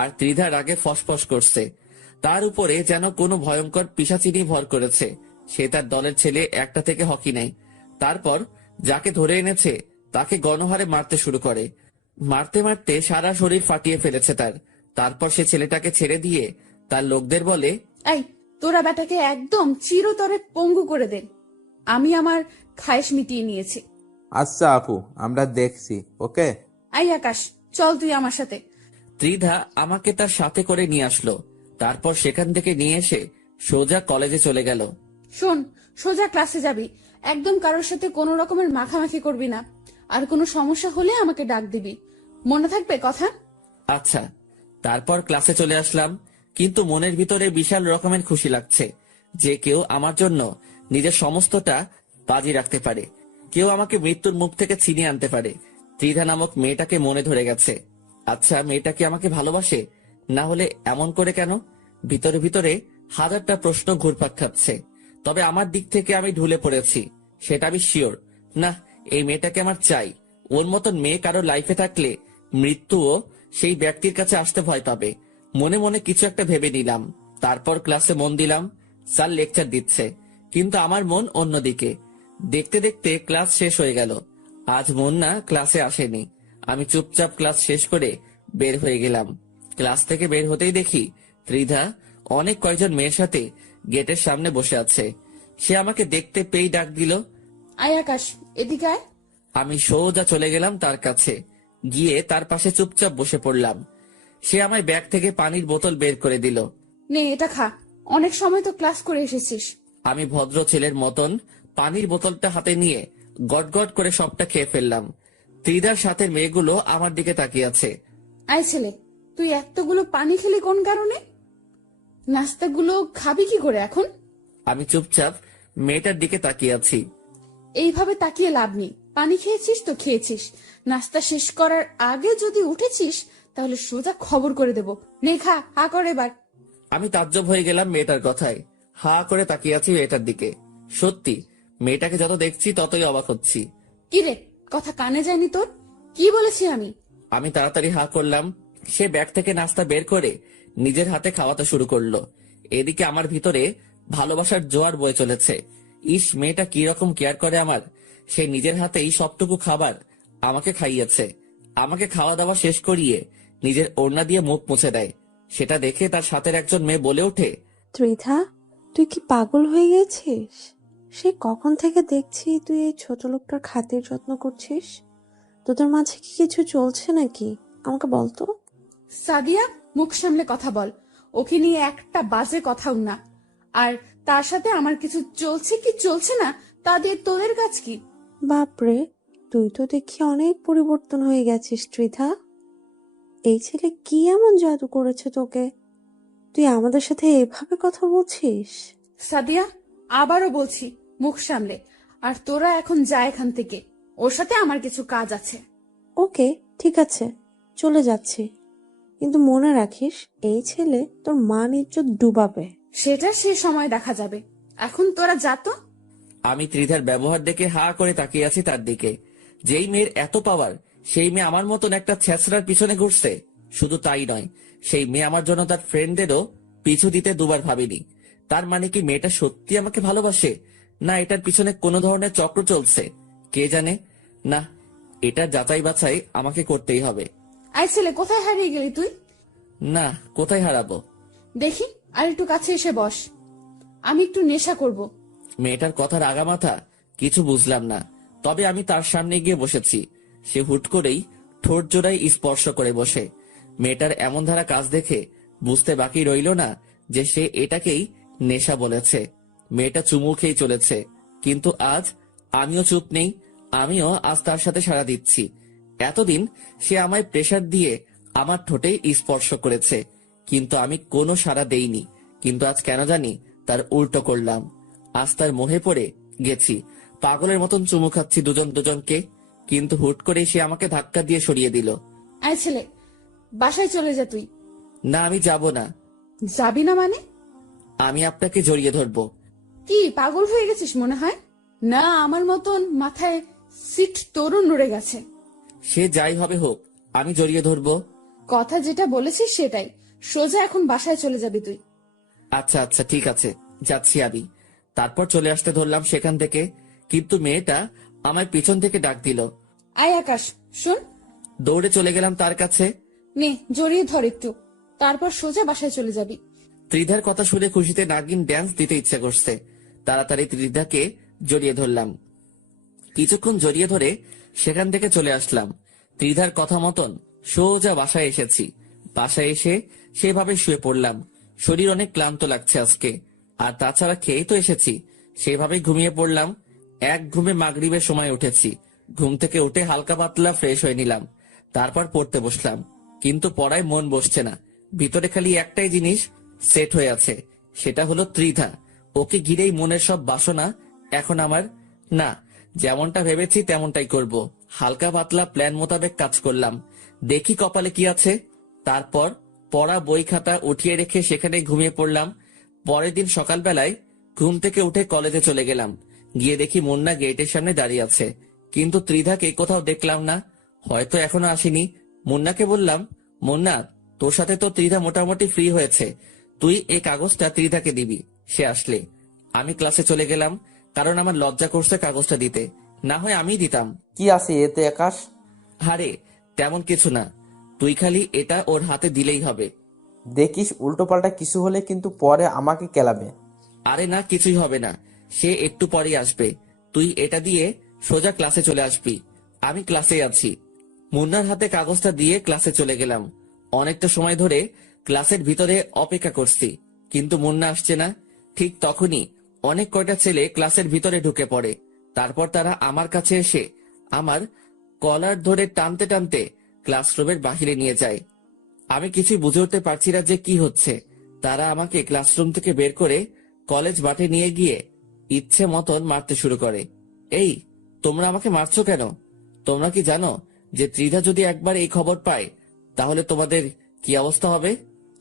আর ত্রিধার আগে ফসফস করছে। তার উপরে যেন কোনো ভয়ঙ্কর পিশাচিনি ভর করেছে। সে তার দলের ছেলে একটা থেকে হকি নেয়। তারপর যাকে ধরে এনেছে তাকে গণহারে মারতে শুরু করে। মারতে মারতে সারা শরীর ফাটিয়ে ফেলেছে তার। তারপর সে ছেলেটাকে ছেড়ে দিয়ে তার লোকদের বলে, এই, তোরা বেটাকে একদম চিরতরে পঙ্গু করে দেন। আমি আমার খায়েশ মিটিয়ে নিয়েছি। আচ্ছা আপু, আমরা দেখছি, ওকে? এই আকাশ, চল তুই আমার সাথে। ত্রিধা আমাকে তার সাথে করে নিয়ে আসলো। তারপর সেখান থেকে নিয়ে এসে সোজা কলেজে চলে গেল। শোন, সোজা ক্লাসে যাবি, একদম কারোর সাথে কোনো রকমের মাখামাখি করবি না। আর কোনো সমস্যা হলে আমাকে ডাক দিবি, মনে থাকবে কথা? আচ্ছা। তারপর ক্লাসে চলে আসলাম, কিন্তু মনের ভিতরে বিশাল রকমের খুশি লাগছে যে কেউ আমার জন্য নিজের সমস্তটা বাজি রাখতে পারে, কেউ আমাকে মৃত্যুর মুখ থেকে ছিনিয়ে আনতে পারে। ত্রিধা নামক মেয়েটাকে মনে ধরে গেছে। আচ্ছা, মেয়েটা কি আমাকে ভালোবাসে? না হলে এমন করে কেন? ভিতরে ভিতরে হাজারটা প্রশ্ন ঘুরপাক খাচ্ছে। তবে আমার দিক থেকে আমি ঢুলে পড়েছি, সেটা আমি শিওর। না, এই মেয়েটাকে আমার চাই। ওর মতন মেয়ে কারো লাইফে থাকলে মৃত্যুও সেই ব্যক্তির কাছে আসতে ভয় পাবে। মনে মনে কিছু একটা ভেবে নিলাম। তারপর ক্লাসে মন দিলাম। স্যার লেকচার দিচ্ছে, কিন্তু আমার মন অন্যদিকে। দেখতে দেখতে ক্লাস শেষ হয়ে গেল। আজ মুন্না ক্লাসে আসেনি। আমি চুপচাপ ক্লাস শেষ করে বের হয়ে গেলাম। ক্লাস থেকে বের হতেই দেখি ত্রিধা অনেক কয়েকজন মেয়ের সাথে গেটের সামনে বসে আছে। সে আমাকে দেখতে পেয়েই ডাক দিল, আয় আকাশ, এদিকে আয়। আমি সোজা চলে গেলাম তার কাছে, গিয়ে তার পাশে চুপচাপ বসে পড়লাম। সে আমায় ব্যাগ থেকে পানির বোতল বের করে দিল। নে, এটা খা, অনেক সময় তো ক্লাস করে এসেছিস। আমি ভদ্র ছেলের মতন পানির বোতলটা হাতে নিয়ে গটগট করে সবটা খেয়ে ফেললাম। ত্রিধার সাথে মেয়েগুলো আমার দিকে তাকিয়ে আছে। আয় ছেলে, তুই এতগুলো পানি খেলি কোন কারণে? নাস্তাগুলো খাবি কি করে এখন? আমি চুপচাপ মেয়েটার দিকে তাকিয়ে আছি। এইভাবে তাকিয়ে লাভ নেই। পানি খেয়েছিস তো খেয়েছিস, নাস্তা শেষ করার আগে যদি উঠেছিস তাহলে সোজা খবর করে দেব। নে খা, হা কর এবার। আমি তাজ্জব হয়ে গেলাম মেয়েটার কথায়। হা করে তাকিয়ে আছি মেয়েটার দিকে। সত্যি, মেয়েটাকে যত দেখছি ততই অবাক হচ্ছি। কি রে, কথা কানে যায়নি তোর? কি বলেছি আমি? আমি তাড়াতাড়ি হা করলাম। সে ব্যাগ থেকে নাস্তা বের করে নিজের হাতে খাওয়াতে শুরু করলো। এদিকে আমার ভিতরে ভালোবাসার জোয়ার বয়ে চলেছে। ইস, মেয়েটা কি রকম কেয়ার করে আমার। সে নিজের হাতেই সবটুকু খাবার আমাকে খাইয়েছে। আমাকে খাওয়া দাওয়া শেষ করিয়ে নিজের ওড়না দিয়ে মুখ মুছে দেয়। সেটা দেখে তার সাথের একজন মেয়ে বলে ওঠে, ত্রিধা, তুই কি পাগল হয়ে গেছিস? সে কখন থেকে দেখছি তুই এই ছোট লোকটার খাতির যত্ন করছিস। তোদের মাঝে কি কিছু চলছে নাকি? আমাকে বলতো। সাদিয়া, মুখ সামলে কথা বল। ওকে নিয়ে একটা বাজে কথাও না। আর তার সাথে আমার কিছু চলছে কি চলছে না তা দিয়ে তোদের কাজ কি? বাপরে, তুই তো দেখি অনেক পরিবর্তন হয়ে গেছিস ত্রিধা। এই ছেলে কি এমন জাদু করেছে তোকে, তুই আমাদের সাথে এভাবে কথা বলছিস? সাদিয়া, আবারও বলছি, মুখ সামলে। আর তোরা এখন যা এখান থেকে, ওর সাথে আমার কিছু কাজ আছে। ওকে, ঠিক আছে, চলে যাচ্ছি। কিন্তু মনে রাখিস, এই ছেলে তোর মান ইজ্জত ডুবাবে। সেটা সে সময় দেখা যাবে, এখন তোরা যা তো। আমি ত্রিধার ব্যবহার দেখে হা করে তাকিয়ে আছি তার দিকে। যেই মেয়ের এত পাওয়ার, সেই মেয়ে আমার মতন একটা ছেঁচড়ার পিছনে ঘুরছে। শুধু তাই নয়, সেই মেয়ে আমার জন্য তার ফ্রেন্ডদেরও পিছু দিতে দুবার ভাবিনি। তার মানে কি মেয়েটা সত্যি আমাকে ভালোবাসে, না এটার পিছনে কোনো ধরনের চক্র চলছে? কে জানে। না, এটা যাচাই বাছাই আমাকে করতেই হবে। আই ছেলে, কোথায় হারিয়ে গেলি তুই? না, কোথায় হারাবো? দেখি, আর একটু কাছে এসে বস, আমি একটু নেশা করব। মেয়েটার কথার আগামাথা কিছু বুঝলাম না, তবে আমি তার সামনে গিয়ে বসেছি। সে হুট করেই ঠোঁট জোড়ায় স্পর্শ করে বসে। মেয়েটার এমন ধারা কাজ দেখে বুঝতে বাকি রইল না যে সে এটাকেই নেশা বলেছে। মেয়েটা চুমু খেয়ে চলেছে, কিন্তু আজ আমিও চুপ নেই। আমিও আজ তার সাথে সাড়া দিচ্ছি। এতদিন সে আমায় প্রেসার দিয়ে আমার ঠোঁটে স্পর্শ করেছে, কিন্তু আমি কোনো সাড়া দেইনি। কিন্তু আজ কেন জানি তার উল্টো করলাম। আজ তার মোহে পড়ে গেছি। পাগলের মতন চুমু খাচ্ছি দুজন দুজনকে, কিন্তু হুট করে সে আমাকে ধাক্কা দিয়ে সরিয়ে দিল। আই ছেলে, বাসায় চলে যা তুই। না, আমি যাব না। যাবি না মানে? আমি আপনাকে জড়িয়ে ধরবো। কি পাগল হয়ে গেছিস মনে হয়? না, আমার মতন মাথায় সিট তোরও নড়ে গেছে। সে যাই হবে হোক, আমি জড়িয়ে ধরবো। কথা যেটা বলেছিস সেটাই। সোজা এখন বাসায় চলে যাবি তুই। আচ্ছা আচ্ছা ঠিক আছে, যাচ্ছি আমি। তারপর চলে আসতে ধরলাম সেখান থেকে, কিন্তু মেয়েটা আমার পিছন থেকে ডাক দিল। আয় আকাশ, শোন। দৌড়ে চলে গেলাম তার কাছে। নে, জড়িয়ে ধর একটু, তারপর সোজা বাসায় চলে যাবি। ত্রিধার কথা শুনে খুশিতে নাগিন ড্যান্স দিতে ইচ্ছে করছে। তাড়াতাড়ি ত্রিধাকে জড়িয়ে ধরলাম। কিছুক্ষণ জড়িয়ে ধরে সেখান থেকে চলে আসলাম। ত্রিধার কথা মতন সোজা বাসায় এসেছি। বাসায় এসে সেভাবে শুয়ে পড়লাম। শরীর অনেক ক্লান্ত লাগছে আজকে, আর তাছাড়া খেয়েই তো এসেছি, সেভাবে ঘুমিয়ে পড়লাম। এক ঘুমে মাগরিবের সময় উঠেছি। ঘুম থেকে উঠে হালকা পাতলা ফ্রেশ হয়ে নিলাম, তারপর পড়তে বসলাম। কিন্তু পড়ায় মন বসছে না। ভিতরে খালি একটাই জিনিস সেট হয়ে আছে, সেটা হলো ত্রিধা। ওকে ঘিরেই মনের সব বাসনা এখন আমার। না, যেমনটা ভেবেছি তেমনটাই করব। হালকা পাতলা প্ল্যান মোতাবেক কাজ করলাম, দেখি কপালে কি আছে। তারপর পড়া বই খাতা উঠিয়ে রেখে সেখানে ঘুমিয়ে পড়লাম। পরের দিন সকালবেলায় ঘুম থেকে উঠে কলেজে চলে গেলাম। গিয়ে দেখি মুন্না গেটের সামনে দাঁড়িয়ে আছে, কিন্তু ত্রিধাকে কোথাও দেখলাম না। হয়তো এখনো আসেনি। মুন্নাকে বললাম, মুন্না, তোর সাথে তো ত্রিধা মোটামুটি ফ্রি হয়েছে, তুই এই কাগজটা ত্রিধাকে দিবি, সে আসলে। আমি ক্লাসে চলে গেলাম, কারণ আমার লজ্জা করছে কাগজটা দিতে, না হয় আমিই দিতাম। কি আছে এতে আকাশ? আরে তেমন কিছু না, তুই খালি এটা ওর হাতে দিলেই হবে। দেখিস উল্টোপাল্টা কিছু হলে কিন্তু পরে আমাকে কেলাবে। আরে না, কিছুই হবে না, সে একটু পরেই আসবে। তুই এটা দিয়ে সোজা ক্লাসে চলে আসবি, আমি ক্লাসে আছি। মুন্নার হাতে কাগজটা দিয়ে ক্লাসে চলে গেলাম। অনেকটা সময় ধরে ক্লাসের ভিতরে অপেক্ষা করছি, কিন্তু মুন্না আসছে না। ঠিক তখনই অনেক কয়টা ছেলে ক্লাসের ভিতরে ঢুকে পড়ে। তারপর তারা আমার কাছে এসে আমার কলার ধরে টানতে টানতে ক্লাসরুমের বাহিরে নিয়ে যায়। আমি কিছুই বুঝে উঠতে পারছি না যে কি হচ্ছে। তারা আমাকে ক্লাসরুম থেকে বের করে কলেজ মাঠে নিয়ে গিয়ে ইচ্ছে মতন মারতে শুরু করে। এই, তোমরা আমাকে মারছো কেন? তোমরা কি জানো যে ত্রিধা যদি একবার এই খবর পায় তাহলে তোমাদের কি অবস্থা হবে?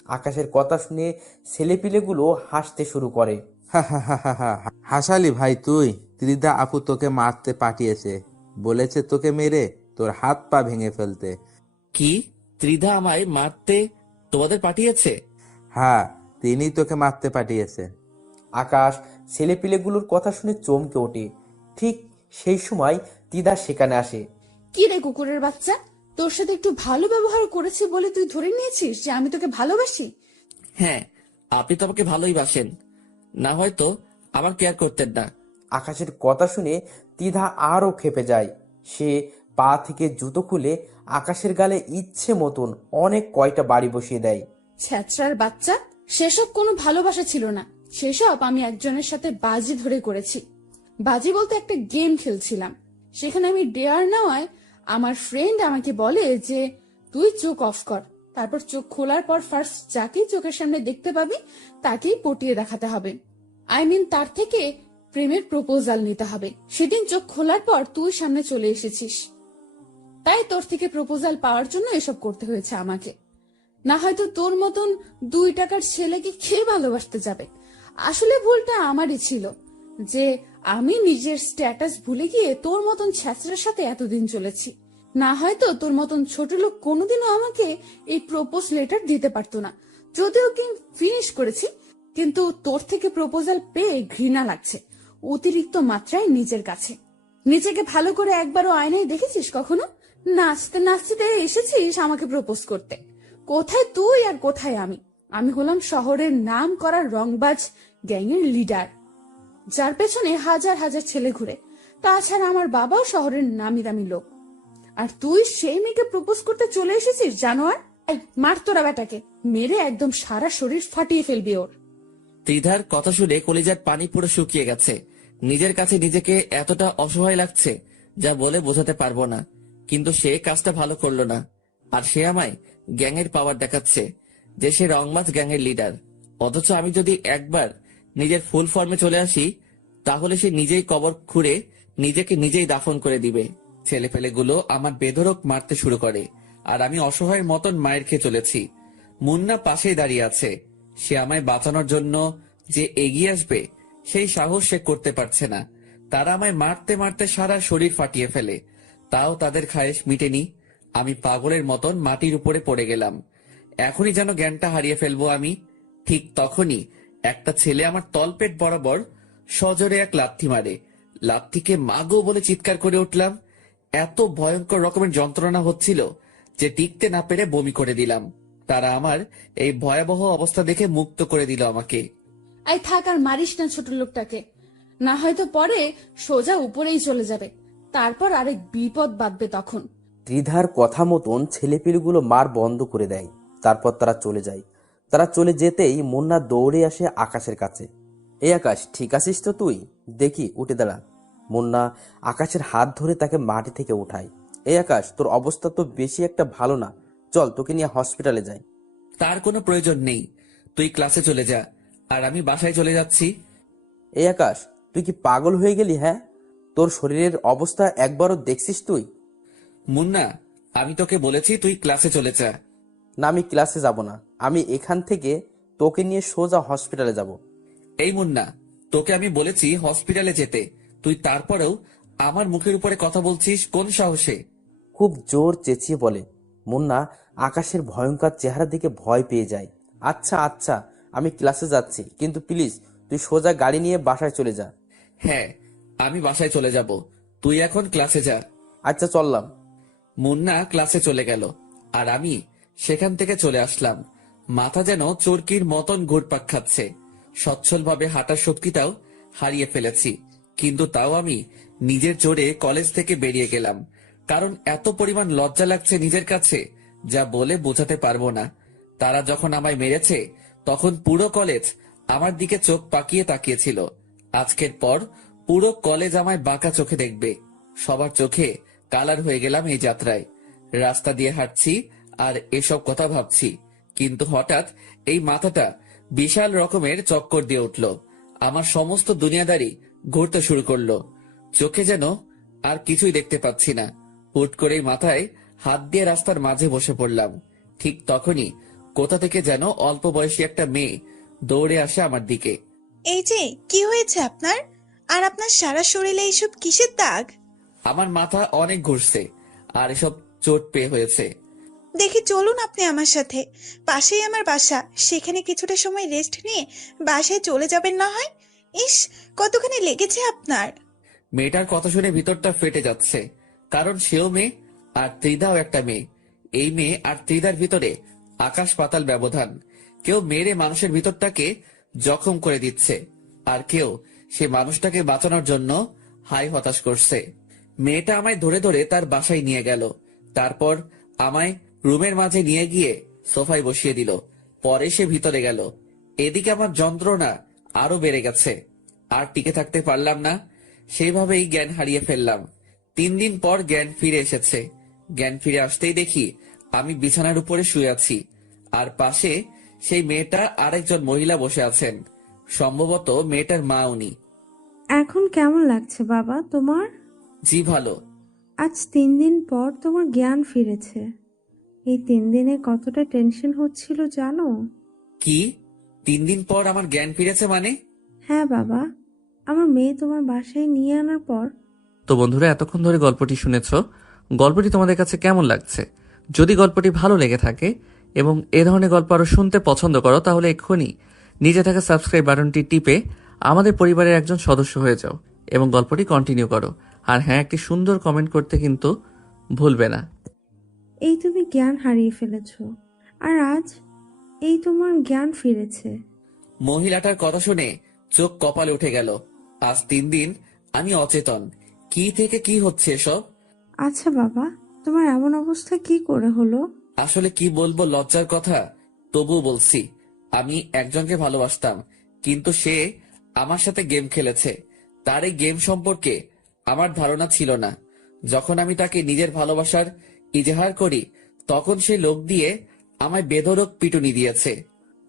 আকাশের কথা শুনে ছেলেপিলেগুলো হাসতে শুরু করে। হা হা হা হা হা। হাসালি ভাই তুই? ত্রিধা আপু তোকে মারতে পাঠিয়েছে, বলেছে তোকে মেরে তোর হাত পা ভেঙে ফেলতে। কি? ত্রিধা আমায় মারতে তোমাদের পাঠিয়েছে? হ্যাঁ, তিনি তোকে মারতে পাঠিয়েছে। আকাশ ছেলেপিলেগুলোর কথা শুনে চমকে ওঠে। ঠিক সেই সময় তিদা সেখানে আসে। কি রে কুকুরের বাচ্চা, তোর সাথে একটু ভালো ব্যবহার করেছি বলে তুই ধরে নিয়েছিস যে আমি তোকে ভালোবাসি? হ্যাঁ, আপনি তো আমাকে ভালোই বাসেন, না হয়তো আমার কেয়ার করতেন না। আকাশের কথা শুনে তিধা আরো ক্ষেপে যায়। সে পা থেকে জুতো খুলে আকাশের গালে ইচ্ছে মতন অনেক কয়টা বাড়ি বসিয়ে দেয়। ছ্যাঁচড়ার বাচ্চা, সেসব কোনো ভালোবাসা ছিল না। সেসব আমি একজনের সাথে বাজি ধরে করেছি। বাজি বলতে একটা গেম খেলছিলাম, সেখানে আমি ডেয়ার নেওয়ায় আমার ফ্রেন্ড আমাকে বলে যে তুই চোখ অফ কর, তারপর চোখ খোলার পর ফার্স্ট যাকেই চোখের সামনে দেখতে পাবি তাকেই পটিয়ে দেখাতে হবে। তার থেকে প্রেমের প্রপোজাল নিতে হবে। সেদিন চোখ খোলার পর তুই সামনে চলে এসেছিস, তাই তোর থেকে প্রপোজাল পাওয়ার জন্য এসব করতে হয়েছে আমাকে। না হয়তো তোর মতন 2 টাকার ছেলেকে খেয়ে ভালোবাসতে যাবে। আসলে ভুলটা আমারই ছিল যে আমি নিজের স্ট্যাটাস ভুলে গিয়ে তোর মতন ছ্যাঁচড়ার সাথে এতদিন চলেছি। না হয়তো তোর মতন ছোট লোক কোনোদিনও আমাকে এই প্রপোজ লেটার দিতে পারতো না। যদিও কি ফিনিশ করেছি, কিন্তু তোর থেকে প্রপোজাল পেয়ে ঘৃণা লাগছে অতিরিক্ত মাত্রায় নিজের কাছে। নিজেকে ভালো করে একবারও আয়নায় দেখেছিস কখনো? নাচতে নাচতে এসেছিস আমাকে প্রপোজ করতে। কোথায় তুই আর কোথায় আমি? আমি হলাম শহরের নাম করা রংবাজ গ্যাংয়ের লিডার, যার পেছনে হাজার হাজার ছেলে ঘুরে। তাছাড়া আমার বাবাও শহরের নামি দামি লোক। আর তুই সেই মেয়েকে প্রপোজ করতে চলে এসেছিস জানোয়ার। এই, মার তোরা বেটাকে, মেরে একদম সারা শরীর ফাটিয়ে ফেলবি ওর। ত্রিধার কথা শুনে কলিজার পানি পুরো শুকিয়ে গেছে। নিজের কাছে নিজেকে এতটা অসহায় লাগছে যা বলে বোঝাতে পারবো না। কিন্তু সে কাজটা ভালো করলো না, আর সে আমায় গ্যাংয়ের পাওয়ার দেখাচ্ছে যে সে রংবাজ গ্যাংয়ের লিডার। অথচ আমি যদি একবার নিজের ফুল ফর্মে চলে আসি তাহলে সে নিজেই কবর খুঁড়ে নিজেকে নিজেই দাফন করে দিবে। ছেলেপেলেগুলো আমার বেধড়ক মারতে শুরু করে, আর আমি অসহায়ের মতন মায়ের খেয়ে চলেছি। মুন্না পাশেই দাঁড়িয়ে আছে। সে আমায় বাঁচানোর জন্য যে এগিয়ে আসবে সেই সাহস সে করতে পারছে না। তারা আমায় মারতে মারতে সারা শরীর ফাটিয়ে ফেলে, তাও তাদের খায়েশ মিটেনি। আমি পাগলের মতন মাটির উপরে পড়ে গেলাম। এখনই যেন জ্ঞানটা হারিয়ে ফেলবো আমি। ঠিক তখনই একটা ছেলে আমার তলপেট বরাবর সজোরে এক লাথি মারে। লাথিকে মাগো বলে চিৎকার করে উঠলাম। এত ভয়ঙ্কর রকমের যন্ত্রণা হচ্ছিল যে টিকতে না পেরে বমি করে দিলাম। তারা আমার এই ভয়াবহ অবস্থা দেখে মুক্ত করে দিল আমাকে। আই থাক, আর মারিস না ছোট লোকটাকে, না হয়তো পরে সোজা উপরেই চলে যাবে, তারপর আরেক বিপদ বাঁধবে তখন। ত্রিধার কথা মতন ছেলেপিলেগুলো মার বন্ধ করে দেয়। তারপর তারা চলে যায়। তারা চলে যেতেই মুন্না দৌড়ে আসে আকাশের কাছে। এই আকাশ, ঠিক আছিস তো তুই? দেখি, উঠে দাঁড়া। মুন্না আকাশের হাত ধরে তাকে মাটি থেকে উঠায়। এই আকাশ, তোর অবস্থা তো বেশি একটা ভালো না, চল তোকে নিয়ে হসপিটালে যাই। তার কোনো প্রয়োজন নেই, তুই ক্লাসে চলে যা, আর আমি বাসায় চলে যাচ্ছি। এই আকাশ, তুই কি পাগল হয়ে গেলি? হ্যাঁ, তোর শরীরের অবস্থা একবারও দেখছিস তুই? মুন্না, আমি তোকে বলেছি তুই ক্লাসে চলে যা। না, আমি ক্লাসে যাব না। আমি এখান থেকে তোকে নিয়ে সোজা হসপিটালে যাব। এই মুন্না, তোকে আমি বলেছি হসপিটালে যেতে, তুই তারপরেও আমার মুখের উপরে কথা বলছিস কোন সাহসে? খুব জোর চেঁচিয়ে বলে। মুন্না আকাশের ভয়ঙ্কর চেহারা দেখে ভয় পেয়ে যায়। আচ্ছা আচ্ছা, আমি ক্লাসে যাচ্ছি, কিন্তু প্লিজ তুই সোজা গাড়ি নিয়ে বাসায় চলে যা। হ্যাঁ, আমি বাসায় চলে যাব, তুই এখন ক্লাসে যা। আচ্ছা, চললাম। মুন্না ক্লাসে চলে গেল, আর আমি সেখান থেকে চলে আসলাম। মাথা যেন চরকির মতন ঘুরপাক খাচ্ছে। সচ্ছলভাবে হাঁটার শক্তিটাও হারিয়ে ফেলেছি, কিন্তু তাও আমি নিজের জোরে কলেজ থেকে বেরিয়ে গেলাম। কারণ এত পরিমাণ লজ্জা লাগছে নিজের কাছে, যা বলে বোঝাতে পারবো না। তারা যখন আমায় মেরেছে তখন পুরো কলেজ আমার দিকে চোখ পাকিয়ে তাকিয়েছিল। আজকের পর পুরো কলেজ আমায় বাঁকা চোখে দেখবে। সবার চোখে কালার হয়ে গেলাম এই যাত্রায়। রাস্তা দিয়ে হাঁটছি আর এসব কথা ভাবছি, কিন্তু হঠাৎ এই মাথাটা বিশাল রকমের চক্কর দিয়ে উঠল। আমার সমস্ত দুনিয়াদারি ঘুরতে শুরু করলো। চোখে যেন আর কিছুই দেখতে পাচ্ছি না। হুট করেই মাথায় হাত দিয়ে রাস্তার মাঝে বসে পড়লাম। ঠিক তখনই কোথা থেকে যেন অল্প বয়সী একটা মেয়ে দৌড়ে আসে আমার দিকে। এই যে, কি হয়েছে আপনার? আর আপনার সারা শরীরে এইসব কিসের দাগ? আমার মাথা অনেক ঘুরছে আর এসব চোট পেয়ে হয়েছে। দেখি, চলুন আপনি আমার সাথে, পাশেই আমার বাসা, সেখানে কিছুটা সময় রেস্ট নিয়ে বাসায় চলে যাবেন না হয়। ইস, কতখানি লেগেছে আপনার। মেয়েটার কথা শুনে ভিতরটা ফেটে যাচ্ছে, কারণ সেও মেয়ে আর ত্রিধাও একটা মেয়ে। এই মেয়ে আর ত্রিধার ভিতরে আকাশ পাতাল ব্যবধান। কেউ মেরে মানুষের ভিতরটাকে জখম করে দিচ্ছে, আর কেউ সে মানুষটাকে বাঁচানোর জন্য হাই হতাশ করছে। মেয়েটা আমায় ধরে ধরে তার বাসায় নিয়ে গেল, তারপর আমায় রুমের মাঝে নিয়ে গিয়ে সোফায় বসিয়ে দিল। পরে সে ভিতরে গেল। এদিকে আমার যন্ত্রণা আরো বেড়ে গেছে, আর টিকে থাকতে পারলাম না। সেইভাবেই জ্ঞান হারিয়ে ফেললাম। 3 দিন পর জ্ঞান ফিরে এসেছে। জ্ঞান ফিরে আসতেই দেখি আমি বিছানার উপরে শুয়ে আছি, আর পাশে সেই মেয়েটা আরেকজন মহিলা বসে আছেন। সম্ভবত মেয়েটার মা উনি। এখন কেমন লাগছে বাবা তোমার? জি ভালো। আজ 3 দিন পর তোমার জ্ঞান ফিরেছে। এই 3 দিনে কতটা টেনশন হচ্ছিল জানো? কি 3 দিন পর আমার জ্ঞান ফিরেছে মানে? হ্যাঁ বাবা, আমার মেয়ে তোমার বাসায় নিয়ে আনার পর। তো বন্ধুরা, এতক্ষণ ধরে গল্পটি শুনেছো। গল্পটি তোমাদের কাছে কেমন লাগছে? যদি গল্পটি ভালো লেগে থাকে এবং এ ধরনের গল্প আরো শুনতে পছন্দ করো, তাহলে এক্ষুনি নিচে থাকা সাবস্ক্রাইব বাটনটি টিপে আমাদের পরিবারের একজন সদস্য হয়ে যাও এবং গল্পটি কন্টিনিউ করো। আর হ্যাঁ, একটি সুন্দর কমেন্ট করতে কিন্তু ভুলবে না। এই তুমি জ্ঞান হারিয়ে ফেলেছো, আর আজ এই তোমার জ্ঞান ফিরেছে। মহিলাটার কথা শুনে চোখ কপালে উঠে গেল। আজ 3 দিন আমি অচেতন। কি থেকে কি হচ্ছে এসব? আচ্ছা বাবা, তোমার এমন অবস্থা কি করে হলো? আসলে কি বলবো, লজ্জার কথা, তবুও বলছি। আমি একজনকে ভালোবাসতাম, কিন্তু সে আমার সাথে গেম খেলেছে। তার এই গেম সম্পর্কে আমার ধারণা ছিল না। যখন আমি তাকে নিজের ভালোবাসার ইজহার করি, তখন সে লোক দিয়ে আমায় বেধড়ক পিটুনি দিয়েছে।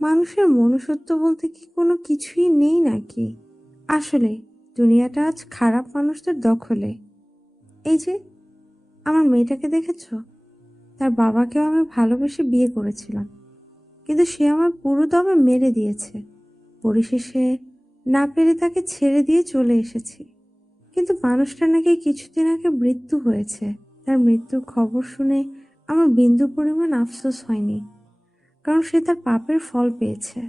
মানুষের মনুষ্যত্ব বলতে কি কোনো কিছুই নেই নাকি? আসলে দুনিয়াটা আজ খারাপ মানুষদের দখলে। এই যে আমার মেয়েটাকে দেখেছো? তার বাবাকেও আমি ভালোবেসে বিয়ে করেছিলাম, কিন্তু সে আমার পুরো দমে মেরে দিয়েছে। পরিশেষে না পেরে তাকে ছেড়ে দিয়ে চলে এসেছি। কিন্তু মানুষটা নাকি কিছুদিন আগে মৃত্যু হয়েছে। তার মৃত্যুর খবর শুনে আমার বিন্দু পরিমাণ আফসোস হয়নি, কারণ সে তার পাপের ফল পেয়েছে।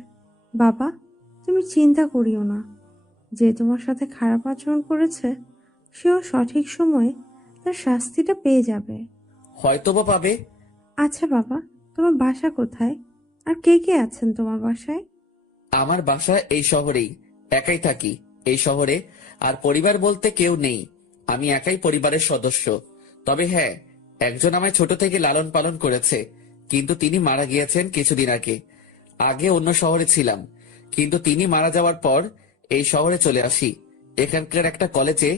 বাবা, তুমি চিন্তা করিও না। যে তোমার সাথে খারাপ আচরণ করেছে সেও সঠিক সময়ে তার শাস্তিটা পেয়ে যাবে। হয়তোবা পাবে। আচ্ছা বাবা, তোমার বাসা কোথায়? আর কে কে আছেন তোমার বাসায়? আমার বাসা এই শহরেই। একাই থাকি এই শহরে। আর পরিবার বলতে কেউ নেই। আমি একাই পরিবারের সদস্য। তবে হ্যাঁ, একজন আমায় ছোট থেকে লালন পালন করেছে, কিন্তু তিনি মারা গিয়েছেন কিছুদিন আগে। আগে অন্য শহরে ছিলাম, কিন্তু তিনি মারা যাওয়ার পর এই শহরে চলে আসি। এখানকার একটা কলেজে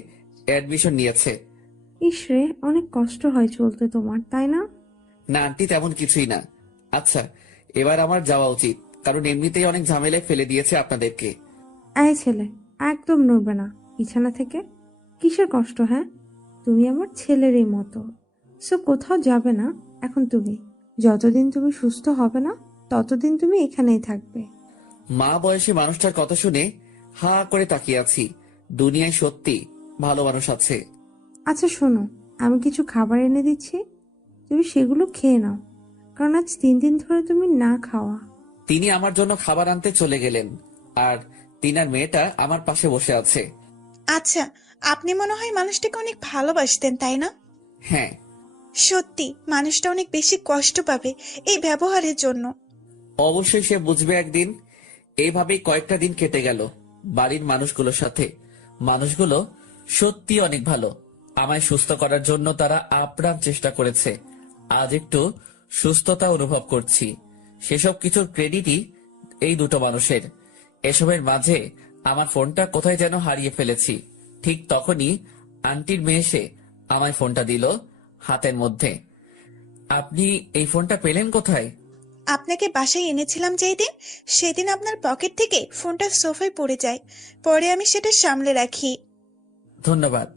অ্যাডমিশন নিয়েছে। ইসরে, অনেক কষ্ট হয় চলতে তোমার, তাই না? না আন্টি, তেমন কিছুই না। আচ্ছা, এবার আমার যাওয়া উচিত, কারণ এমনিতেই অনেক ঝামেলায় ফেলে দিয়েছে আপনাদেরকে। এই ছেলে, একদম নড়বে না বিছানা থেকে। কিসের কষ্ট? হ্যাঁ, তুমি আমার ছেলেরই মতো। সো কোথাও যাবে না এখন তুমি। যতদিন তুমি সুস্থ হবে না ততদিন তুমি এখানেই থাকবে। মা বয়সী মানুষটার কথা শুনে হা করে তাকিয়ে আছি। দুনিয়ায় সত্যি ভালো মানুষ আছে। আচ্ছা শোনো, আমি কিছু খাবার এনে দিচ্ছি, তুমি সেগুলো খেয়ে নাও, কারণ আজ 3 দিন ধরে তুমি না খাওয়া। তিনি আমার জন্য খাবার আনতে চলে গেলেন, আর তিনার মেয়েটা আমার পাশে বসে আছে। আচ্ছা, আপনি মনে হয় মানুষটাকে অনেক ভালোবাসতেন, তাই না? হ্যাঁ। সত্যি মানুষটা অনেক বেশি কষ্ট পাবে এই ব্যবহারের জন্য। অবশ্যই সে বুঝবে একদিন। এইভাবেই কয়েকটা দিন কেটে গেল বাড়ির মানুষগুলোর সাথে। মানুষগুলো সত্যি অনেক ভালো। আমায় সুস্থ করার জন্য তারা আপ্রাণ চেষ্টা করেছে। আজ একটু সুস্থতা অনুভব করছি। সেসব কিছুর ক্রেডিটই এই দুটো মানুষের। এসবের মাঝে আমার ফোনটা কোথায় যেন হারিয়ে ফেলেছি। ঠিক তখনই আন্টির মেয়ে এসে আমায় ফোনটা দিল হাতের মধ্যে। আপনি এই ফোনটা পেলেন কোথায়? আপনাকে বাসায় এনেছিলাম যেই দিন, সেদিন আপনার পকেট থেকে ফোনটা সোফায় পড়ে যায়। পরে আমি সেটা সামলে রাখি। ধন্যবাদ।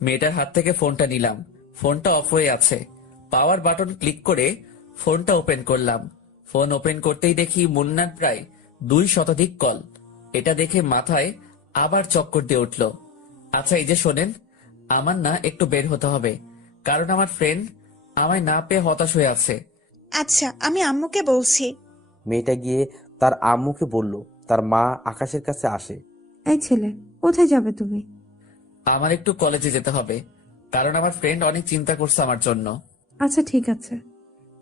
মেয়েটার হাত থেকে ফোনটা নিলাম। ফোনটা অফ হয়ে আছে। পাওয়ার বাটন ক্লিক করে ফোনটা ওপেন করলাম। ফোন ওপেন করতেই দেখি মুন্নার প্রায় 2 শতাধিক কল। এটা দেখে মাথায় আবার চক্কর দিয়ে উঠল। আচ্ছা এই যে শোনেন, আমার না একটু বের হতে হবে, কারণ আমার ফ্রেন্ড আমায় না পেয়ে হতাশ হয়ে আছে। আচ্ছা, আমি আম্মুকে বলছি। মেয়েটা গিয়ে তার আম্মুকে বলল তার মা আকাশের কাছে আসে। এই ছেলে, কোথায় যাবে তুমি? আমার একটু কলেজে যেতে হবে, কারণ আমার ফ্রেন্ড অনেক চিন্তা করছে আমার জন্য। আচ্ছা ঠিক আছে,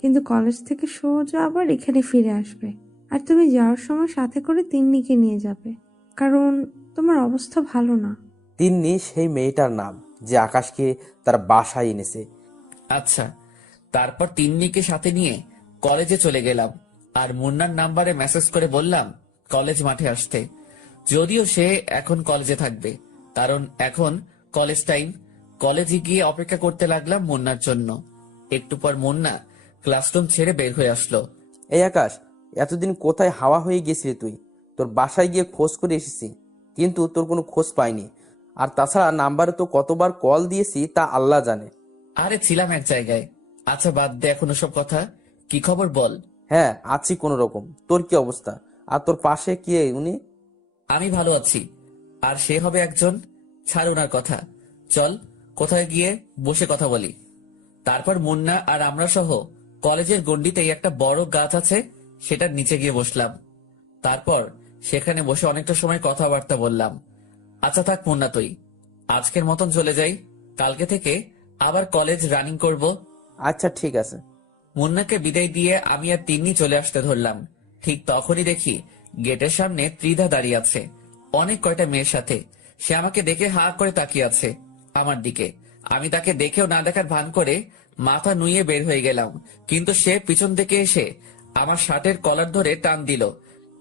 কিন্তু কলেজ থেকে সোজা আবার এখানে ফিরে আসবে। আর তুমি যাওয়ার সময় সাথে করে তিন্নিকে নিয়ে যাবে, কারণ তোমার অবস্থা ভালো না। তিন্নি সেই মেয়েটার নাম যে আকাশকে তার বাসায় এনেছে। আচ্ছা। তারপর তিন্নিকে সাথে নিয়ে কলেজে চলে গেলাম, আর মুন্নার নাম্বারে মেসেজ করে বললাম কলেজ মাঠে আসতে। যদিও সে এখন কলেজে থাকবে, কারণ এখন কলেজ টাইম। কলেজে গিয়ে অপেক্ষা করতে লাগলাম মুন্নার জন্য। একটু পর মুন্না ক্লাসরুম ছেড়ে বের হয়ে আসলো। এই আকাশ, এতদিন কোথায় হাওয়া হয়ে গেছিলি তুই? তোর বাসায় গিয়ে খোঁজ করে এসেছি, কিন্তু তোর কোনো খোঁজ পাইনি। আর তাছাড়া নাম্বারে তো কতবার কল দিয়েছি তা আল্লাহ জানে। আরে ছিলাম এক জায়গায়। আচ্ছা বাদ দে এখন সব কথা। কি খবর বল? হ্যাঁ, আছি কোনো রকম। তোর কি অবস্থা? আর তোর পাশে কি উনি? আমি ভালো আছি। আর সে হবে একজন। ছাড় ওনার কথা। চল কোথায় গিয়ে বসে কথা বলি। তারপর মুন্না আর আমরা সহ কলেজের গন্ডিতেই একটা বড় গাছ আছে, সেটার নিচে গিয়ে বসলাম। তারপর সেখানে বসে অনেকটা সময় কথাবার্তা বললাম। আচ্ছা থাক মুন্না, তুই আজকের মতন চলে যাই। কালকে থেকে আবার কলেজ রানিং করব। আচ্ছা ঠিক আছে। মুন্নাকে বিদায় দিয়ে আমি আর তিন্নি চলে আসতে ধরলাম। ঠিক তখনই দেখি গেটের সামনে ত্রিধা দাঁড়িয়ে আছে অনেক কয়টা মেয়ের সাথে। সে আমাকে দেখে হা করে তাকিয়ে আছে আমার দিকে। আমি তাকে দেখেও না দেখার ভান করে মাথা নুয়ে বের হয়ে গেলাম, কিন্তু সে পিছন থেকে এসে আমার শার্টের কলার ধরে টান দিল।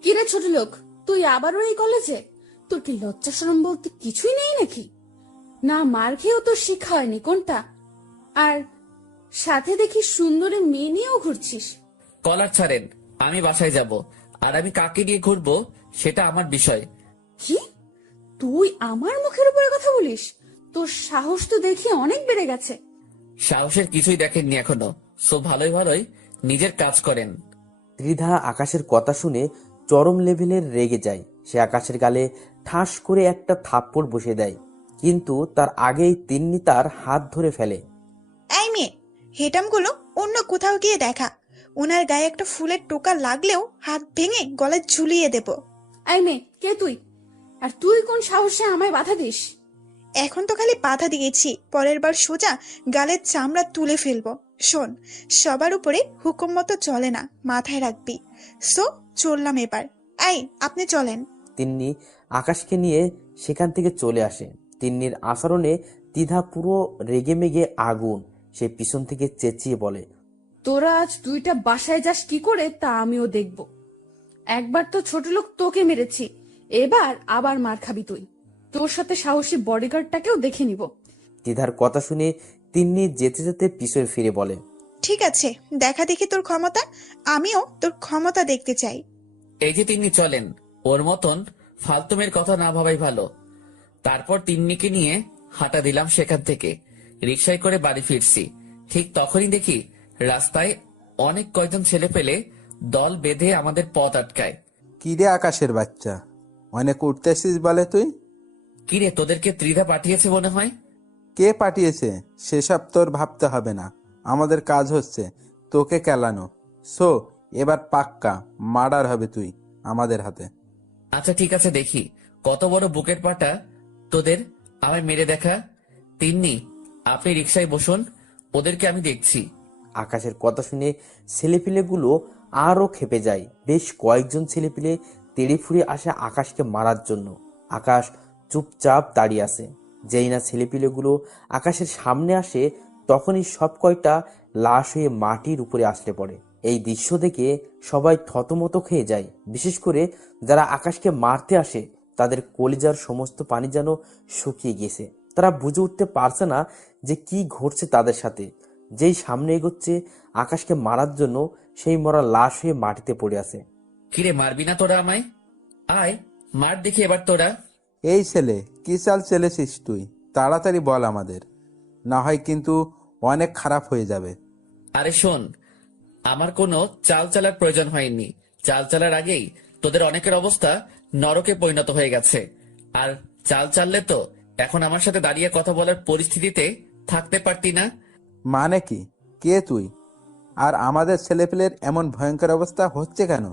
কিরে ছোট লোক, তুই আবারও এই কলেজে? তোর কি লজ্জা শরম বলতে কিছুই নেই নাকি? না মার খেয়েও তোর শিক্ষা হয়নি কোনটা? আর সাথে দেখি সুন্দরী মেয়ে নিয়েও ঘুরছিস। কলার ছাড়েন, আমি বাসায় যাব। আর আমি কাকে নিয়ে ঘুরবো সেটা আমার বিষয়। কি? তুই আমার মুখের উপরে কথা বলিস? তোর সাহস তো দেখি অনেক বেড়ে গেছে। সাহসের কিছুই দেখেননি এখনো, সো ভালোই ভালোই নিজের কাজ করেন। ত্রিধা আকাশের কথা শুনে চরম লেভেলের রেগে যায়। সে আকাশের গালে ঠাস করে একটা থাপ্পড় বসে দেয়, কিন্তু তার আগেই তিন্নি তার হাত ধরে ফেলে। এই মেয়ে, হেটামগুলো অন্য কোথাও গিয়ে দেখা। ওনার গায়ে একটা ফুলের টোকা লাগলেও হাত ভেঙে গলায় ঝুলিয়ে দেব। এই মেয়ে, কে তুই? আর তুই কোন সাহসে আমায় বাধা দিস? এখন তো খালি বাধা দিয়েছি, পরের বার সোজা গালের চামড়া তুলে ফেলবো। শোন, সবার উপরে হুকুম মতো চলে না, মাথায় রাখবি। সো চললাম এবার। এই, আপনি চলেন। তিন্নি আকাশকে নিয়ে সেখান থেকে চলে আসে। তিন্নির আচরণে দ্বিধা পুরো রেগেমেগে আগুন। সে পিছন থেকে চেঁচিয়ে বলে, তোরা আজ দুইটা বাসায় যাস কি করে তা আমিও দেখব। একবার তো ছোট লোক তোকে মেরেছি, এবার আবার মার খাবি তুই। তোর সাথে সাহসী বডিগার্ডটাকেও দেখে নিব। দ্বিধার কথা শুনে তিন্নি যেতে যেতে পিছনে ফিরে বলে, ঠিক আছে, দেখা দেখি তোর ক্ষমতা। আমিও তোর ক্ষমতা দেখতে চাই। এই যে তিন্নি চলেন, ওর মতন ফালতুমের কথা না ভাবাই ভালো। তারপর তিন্নিকে নিয়ে হাঁটা দিলাম সেখান থেকে। রিকশায় করে বাড়ি ফিরছি, ঠিক তখনই দেখি রাস্তায় অনেক কয়জন ছেলে পেলে দল বেঁধে আমাদের পথ আটকায়। কি রে আকাশের বাচ্চা, অনেক উঠতেছিস বলে তুই? কিরে, তোদেরকে ত্রিধা পাঠিয়েছে মনে হয়? কে পাঠিয়েছে সেসব তোর ভাবতে হবে না, আমাদের কাজ হচ্ছে তোকে কেলানো। সো এবার পাক্কা মার্ডার হবে তুই আমাদের হাতে। আচ্ছা ঠিক আছে, দেখি কত বড় বুকের পাটা তোদের, আমায় মেরে দেখা। তিন্নি, আপনি রিকশায় বসুন, ওদেরকে আমি দেখছি। আকাশের কথা শুনে ছেলেপিলেগুলো আরো খেপে যায়। বেশ কয়েকজন ছেলেপিলে তেড়ে ফুড়ে আসে আকাশকে মারার জন্য। আকাশ চুপচাপ দাঁড়িয়ে আছে। যেই না ছেলেপিলেগুলো আকাশের সামনে আসে, তখনই সব কয়টা লাশ হয়ে মাটির উপরে আসলে পড়ে। এই দৃশ্য দেখে সবাই থতমত খেয়ে যায়। বিশেষ করে যারা আকাশকে মারতে আসে, তাদের কলিজার সমস্ত পানি যেন শুকিয়ে গেছে। তারা বুঝে উঠতে পারছে না যে কি ঘটছে তাদের সাথে। যেই সামনে এগোচ্ছে আকাশকে মারার জন্য, সেই মরা লাশ হয়ে মাটিতে পড়ে আছে। কিরে, মারবি না তোরা আমায়? আয়, মার দেখি এবার তোরা। এই ছেলে, কি চাল চেলেছিস তুই? তাড়াতাড়ি বল আমাদের, না হয় কিন্তু অনেক খারাপ হয়ে যাবে। আরে শোন, আমার কোনো চাল চালার প্রয়োজন হয়নি। চাল চালার আগেই তোদের অনেকের অবস্থা নরকে পরিণত হয়ে গেছে। আর চাল চাললে তো এখন আমার সাথে দাঁড়িয়ে কথা বলার পরিস্থিতিতে থাকতে পারতি না। মানে কি? কে তুই? আর আমাদের ছেলেপেলের এমন ভয়ঙ্কর অবস্থা হচ্ছে কেন?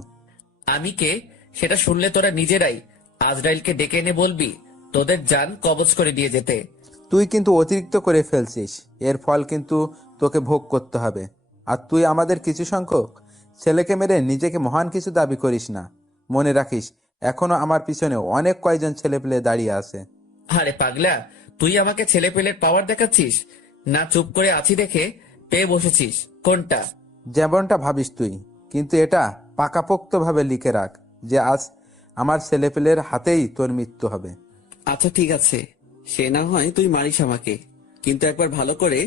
আমি কে সেটা শুনলে তোরা নিজেরাই আজরাইলকে ডেকে এনে বলবি তোদের জান কবজ করে দিয়ে যেতে। তুই কিন্তু অতিরিক্ত করে ফেলছিস, এর ফল কিন্তু তোকে ভোগ করতে হবে। আর তুই আমাদের কিছু সংখ্যক ছেলেকে মেরে নিজেকে মহান কিছু দাবি করিস না। মনে রাখিস, এখনো আমার পিছনে অনেক কয়জন ছেলেপেলে দাঁড়িয়ে আছে। আরে পাগলা, তুই আমাকে ছেলে পেলের পাওয়ার দেখাচ্ছিস না? চুপ করে আছি দেখে পেয়ে বসেছিস কোনটা? যেমনটা ভাবিস তুই, কিন্তু এটা পাকাপোক্তভাবে লিখে রাখ যে আজ আমার ছেলেপেলের হাতেই তোর মৃত্যু হবে। আচ্ছা ঠিক আছে, সে না হয় তুই মারিস আমাকে, কিন্তু একবার ভালো করে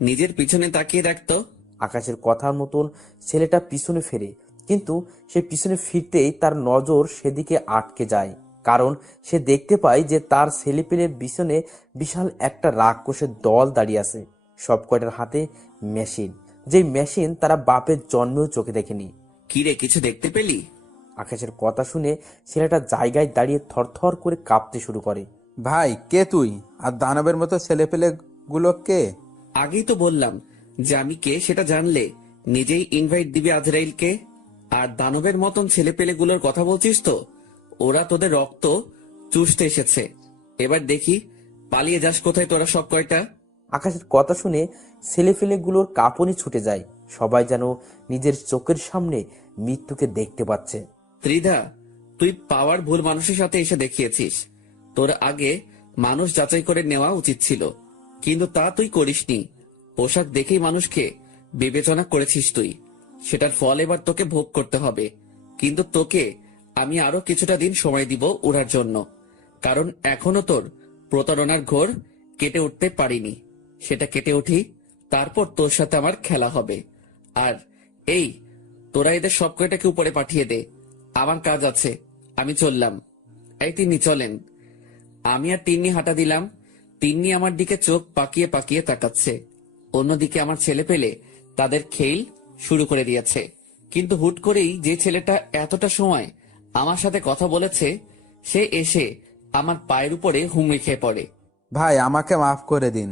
নিজের পিছনে তাকিয়ে দেখতো। আকাশের কথার মতন ছেলেটা পিছনে ফেরে, কিন্তু সে পিছনে ফিরতেই তার নজর সেদিকে আটকে যায়। কারণ সে দেখতে পায় যে তার ছেলেপেলের পিছনে বিশাল একটা রাক্ষসের দল দাঁড়িয়ে আছে। সব কয়টার হাতে মেশিন, যে মেশিন তারা বাপের জন্মেও চোখে দেখেনি। কিরে, কিছু দেখতে পেলি? আকাশের কথা শুনে ছেলেটা জায়গায় দাঁড়িয়ে থরথর করে কাঁপতে শুরু করে। ভাই, কে তুই? আর দানবের মতো ছেলেপেলে গুলো কে? আগেই তো বললাম যে আমি কে সেটা জানলে নিজেই ইনভাইট দিবি আজরাইলকে। আর দানবের মতন ছেলে পেলেগুলোর কথা বলছিস তো, ওরা তোদের রক্ত চুষতে এসেছে। এবার দেখি পালিয়ে যাস কোথায় তোরা সব কয়টা। আকাশের কথা শুনে ছেলেফেলেগুলোর কাঁপুনি ছুটে যায়। সবাই যেন নিজের চোখের সামনে মৃত্যুকে দেখতে পাচ্ছে। ত্রিধা, তুই পাওয়ার ভুল মানুষের সাথে এসে দেখিয়েছিস। তোর আগে মানুষ যাচাই করে নেওয়া উচিত ছিল, কিন্তু তা তুই করিসনি। পোশাক দেখেই মানুষকে বিবেচনা করেছিস তুই। সেটার ফল এবার তোকে ভোগ করতে হবে। কিন্তু তোকে আমি আরো কিছুটা দিন সময় দিব উড়ার জন্য, কারণ এখনো তোর প্রতারণার ঘোর কেটে উঠতে পারিনি। সেটা কেটে উঠি, তারপর তোর সাথে আমার খেলা হবে। আর এই, তোরা এদের সব কয়টাকে উপরে পাঠিয়ে দে, আমার কাজ আছে, আমি চললাম। এই তিন্নি চলেন। আমি আর তিন্নি হাঁটা দিলাম। তিন্নি আমার দিকে চোখ পাকিয়ে পাকিয়ে তাকাচ্ছে। অন্যদিকে আমার ছেলে পেলে তাদের খেল শুরু করে দিয়েছে। কিন্তু হুট করেই যে ছেলেটা এতটা সময় আমার সাথে কথা বলেছে, সে এসে আমার পায়ের উপরে হুমড়ি খেয়ে পড়ে। ভাই, আমাকে মাফ করে দিন।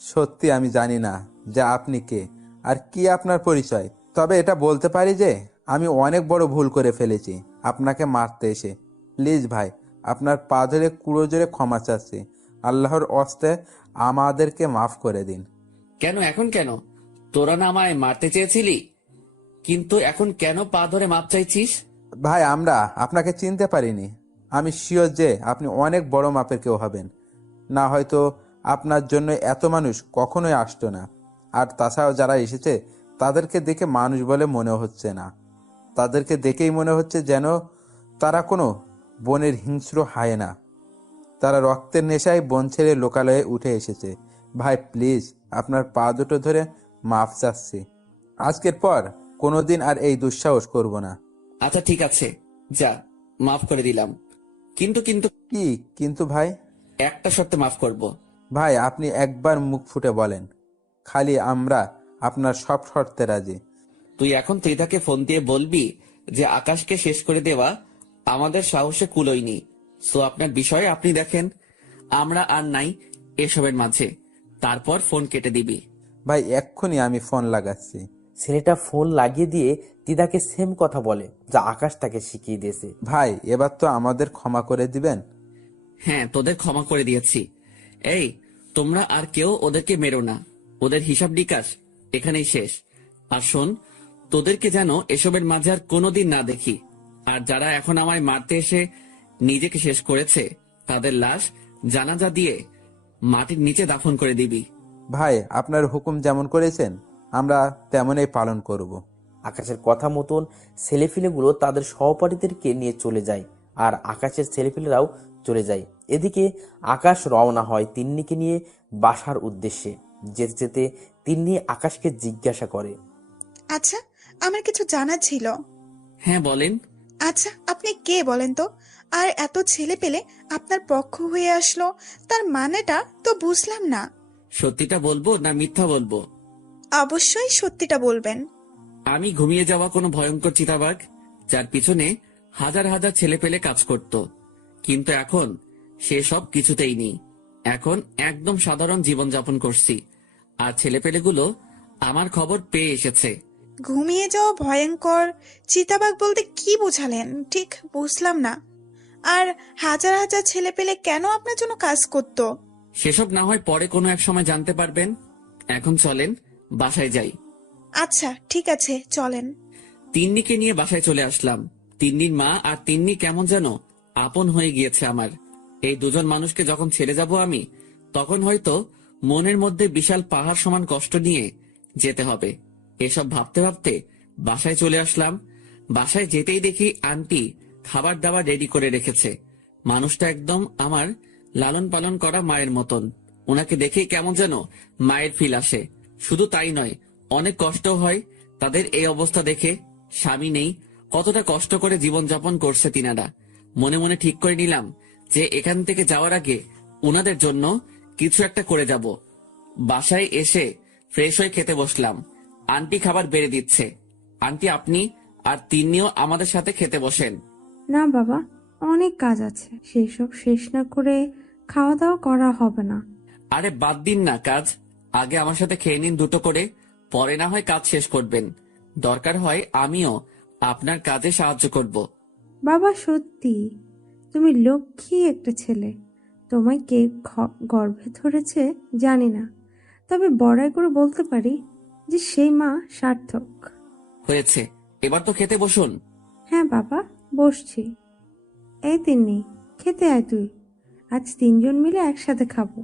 সত্যি আমি জানি না যে আপনি কে আর কি আপনার পরিচয়। তবে এটা বলতে পারি যে আমি অনেক বড় ভুল করে ফেলেছি আপনাকে মারতে এসে। প্লিজ ভাই, আপনার পা ধরে কুড়ো জোরে ক্ষমা চাচ্ছি। আল্লাহর ওয়াস্তে আমাদেরকে মাফ করে দিন। কেন এখন কেন? তোরা না আমায় মারতে চেয়েছিলি, কিন্তু এখন কেন পা ধরে মাপ চাইছিস? ভাই, আমরা আপনাকে চিনতে পারিনি। আমি শিওর যে আপনি অনেক বড় মাপের কেউ হবেন, না হয়তো আপনার জন্য এত মানুষ কখনোই আসতো না। আর তাছাড়াও যারা এসেছে তাদেরকে দেখে মানুষ বলে মনে হচ্ছে না, তাদেরকে দেখেই মনে হচ্ছে যেন তারা কোনো বনের হিংস্র হায়েনা। তারা রক্তের নেশায় বন ছেড়ে লোকালয়ে উঠে এসেছে। ভাই প্লিজ, আপনার পা দুটো ধরে মাফ চাচ্ছি। আজকের পর কোনোদিন আর এই দুঃসাহস করব না। আচ্ছা ঠিক আছে, যা, মাফ করে দিলাম। কিন্তু কিন্তু কি কিন্তু ভাই? একটা শর্তে মাফ করব। ভাই, আপনি একবার মুখ ফুটে বলেন, খালি আমরা আপনার সব শর্তে রাজি। তুই এখন ত্রিধাকে ফোন দিয়ে বলবি যে আকাশকে শেষ করে দেওয়া আমাদের সাহসে কুলোয়নি। সো আপনার বিষয়ে আপনি দেখেন, আমরা আর নাই এসবের মাঝে। তারপর ফোন কেটে দিবি। ভাই, এক্ষুনি আমি ফোন লাগাচ্ছি। ছেলেটা ফোন লাগিয়ে দিয়ে দিদাকে সেম কথা বলে যা আকাশ তাকে শিখিয়ে দিয়েছে। ভাই, এবার তো আমাদের ক্ষমা করে দিবেন। হ্যাঁ, তোদের ক্ষমা করে দিয়েছি। এই, তোমরা আর কেউ ওদেরকে মেরো না। ওদের হিসাব নিকাশ এখানেই শেষ। আর শোন, তোদেরকে যেন এসবের মাঝে আর কোনোদিন না দেখি। আর যারা এখন আমায় মারতে এসে নিজেকে শেষ করেছে, তাদের লাশ জানাজা দিয়ে মাটির নিচে দাফন করে দিবি। ভাই, আপনার হুকুম যেমন করেছেন আমরা তেমনই পালন করব। আকাশের কথা মতন ছেলেপিলেগুলো তাদের সহপাঠীদেরকে নিয়ে চলে যায়, আর আকাশের ছেলেপিলেরাও চলে যায়। এদিকে আকাশ রওনা হয় তিন্নিকে নিয়ে বাসার উদ্দেশ্যে। যেতে যেতে তিন্নি আকাশকে জিজ্ঞাসা করে, আচ্ছা, আমার কিছু জানা ছিল। হ্যাঁ বলেন। আচ্ছা, আপনি কে বলেন তো? আর এত ছেলে পেলে আপনার পক্ষ হয়ে আসলো, তার মানেটা তো বুঝলাম না। সত্যিটা বলবো না মিথ্যা বলবো? অবশ্যই সত্যিটা বলবেন। আমি ঘুমিয়ে যাওয়া কোনো ভয়ঙ্কর চিতাবাঘ, যার পিছনে হাজার হাজার ছেলে পেলে কাজ করত। কিন্তু এখন সে সব কিছুতেই নেই। এখন একদম সাধারণ জীবনযাপন করছি। আর ছেলেপেলেগুলো আমার খবর পেয়ে এসেছে। ঘুমিয়ে যাওয়া ভয়ঙ্কর চিতাবাঘ বলতে কি বোঝালেন? ঠিক বুঝলাম না। আর হাজার হাজার ছেলে পেলে কেন আপনার জন্য কাজ করতো? সেসব না হয় পরে কোনো এক সময় জানতে পারবেন। এখন চলেন, বাসায় যাই। আচ্ছা ঠিক আছে, চলেন। তিন্নিকে নিয়ে বাসায় চলে আসলাম। তিন্নির মা আর তিন্নি কেমন যেন আপন হয়ে গিয়েছে আমার। এই দুজন মানুষকে যখন ছেড়ে যাব আমি, তখন হয়তো মনের মধ্যে বিশাল পাহাড় সমান কষ্ট নিয়ে যেতে হবে। এসব ভাবতে ভাবতে বাসায় চলে আসলাম। বাসায় যেতেই দেখি আন্টি খাবার দাবার রেডি করে রেখেছে। মানুষটা একদম আমার লালন পালন করা মায়ের মতন। ওনাকে দেখেই কেমন যেন মায়ের ফিল আসে। শুধু তাই নয়, অনেক কষ্ট হয় তাদের এই অবস্থা দেখে। স্বামী নেই, কতটা কষ্ট করে জীবনযাপন করছে তিনারা। মনে মনে ঠিক করে নিলাম যে এখান থেকে যাওয়ার আগে ওনাদের জন্য কিছু একটা করে যাব। বাসায় এসে ফ্রেশ হয়ে খেতে বসলাম। আন্টি খাবার বেড়ে দিচ্ছে। আন্টি, আপনি আর তিন্নিও আমাদের সাথে খেতে বসেন। না বাবা, অনেক কাজ আছে, সেসব শেষ না করে খাওয়া দাওয়া করা হবে না। আরে বাদ দিন না কাজ, আগে আমার সাথে খেয়ে নিন দুটো করে, পরে না হয় কাজ শেষ করবেন। দরকার হয় আমিও আপনার কাজে সাহায্য করব। বাবা সত্যি, তুমি লক্ষ্মী একটা ছেলে। তোমায় কে গর্ভে ধরেছে জানি না, তবে বড়াই করে বলতে পারি যে সেই মা সার্থক। হয়েছে, এবার তো খেতে বসুন। হ্যাঁ বাবা, বসছি। এই তিন্নি, খেতে আয় তুই, আজ তিনজন মিলে একসাথে খাবো।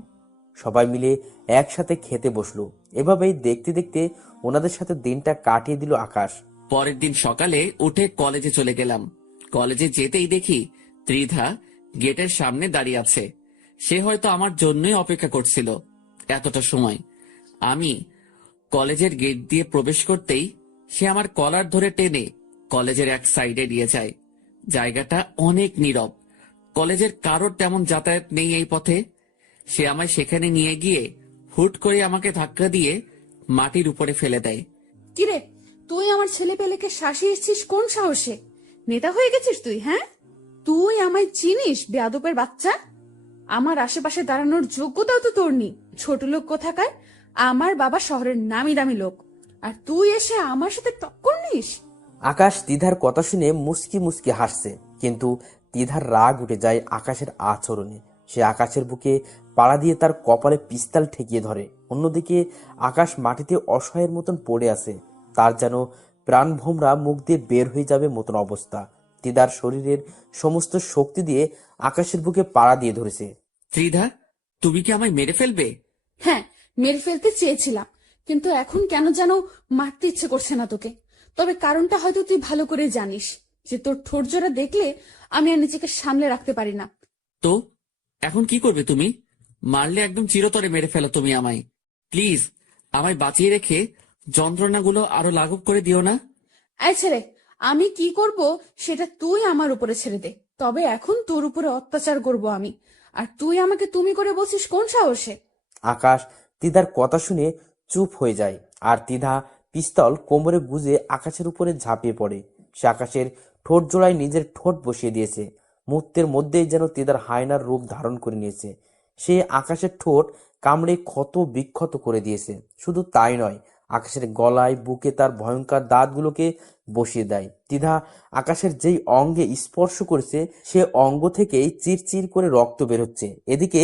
সবাই মিলে একসাথে খেতে বসলো। এভাবেই দেখতে দেখতে ওনাদের সাথে দিনটা কাটিয়ে দিল আকাশ। পরের দিন সকালে উঠে কলেজে চলে গেলাম। কলেজে যেতেই দেখি ত্রিধা গেটের সামনে দাঁড়িয়ে আছে। সে হয়তো আমার জন্যই অপেক্ষা করছিল এতটা সময়। আমি কলেজের গেট দিয়ে প্রবেশ করতেই সে আমার কলার ধরে টেনে কলেজের এক সাইডে নিয়ে যায়। জায়গাটা অনেক নীরব, কলেজের কারোর তেমন যাতায়াত নেই এই পথে। সে আমায় সেখানে নিয়ে গিয়ে হুট করে আমাকে ধাক্কা দিয়ে মাটির উপরে ফেলে দেয়। কিরে, তুই আমার ছেলে পেলেকে শাসিয়েছিস কোন সাহসে? নেতা হয়ে গেছিস তুই? হ্যাঁ, তুই আমায় চিনিস বেয়াদবের বাচ্চা? আমার আশেপাশে দাঁড়ানোর যোগ্যতাও তো তোর নেই, ছোট লোক কোথাকার। আমার বাবা শহরের নামি দামি লোক, আর তুই এসে আমার সাথে টক্কর নিস? আকাশ দিদার কথা শুনে মুচকি মুচকি হাসছে, কিন্তু ত্রিধার রাগ উঠে যায় আকাশের আচরণে। সে আকাশের বুকে পাড়া দিয়ে তার কপালে পিস্তল ঠেকিয়ে ধরে। অন্যদিকে আকাশ মাটিতে অসহায়ের মতন পড়ে আছে, তার যেন প্রাণভোমরা মুখ দিয়ে বের হয়ে যাবে মতন অবস্থা। ত্রিধার শরীরের সমস্ত শক্তি দিয়ে আকাশের বুকে পাড়া দিয়ে ধরেছে। ত্রিধা, তুমি কি আমায় মেরে ফেলবে? হ্যাঁ, মেরে ফেলতে চেয়েছিলাম, কিন্তু এখন কেন যেন মারতে ইচ্ছে করছে না তোকে। তবে কারণটা হয়তো তুই ভালো করে জানিস, যে তোর ঠোঁটজোড়া দেখলে আমি আর নিজেকে সামলে রাখতে পারি না। তো এখন কি করবে তুমি? মারলে একদম চিরতরে মেরে ফেলো তুমি আমায়। প্লিজ আমায় বাঁচিয়ে রেখে যন্ত্রণাগুলো আরো লাঘব করে দিও না। এই ছেড়ে, আমি কি করব সেটা তুই আমার উপরে ছেড়ে দে। তবে এখন তোর উপরে অত্যাচার করব আমি, আর তুই আমাকে তুমি করে বলছিস কোন সাহসে? আকাশ তিধার কথা শুনে চুপ হয়ে যায়, আর তিধা পিস্তল কোমরে গুজে আকাশের উপরে ঝাঁপিয়ে পড়ে। সে আকাশের ঠোঁট জোড়ায় নিজের ঠোঁট বসিয়ে দিয়েছে। মুহূর্তের মধ্যেই যেন তিধার হায়নার রূপ ধারণ করে নিয়েছে। সে আকাশের ঠোঁট কামড়ে ক্ষত বিক্ষত করে দিয়েছে। শুধু তাই নয়, আকাশের গলায় বুকে তার ভয়ঙ্কর দাঁতগুলোকে বসিয়ে দেয়। তিধা আকাশের যেই অঙ্গে স্পর্শ করেছে সে অঙ্গ থেকেই চিরচির করে রক্ত বেরোচ্ছে। এদিকে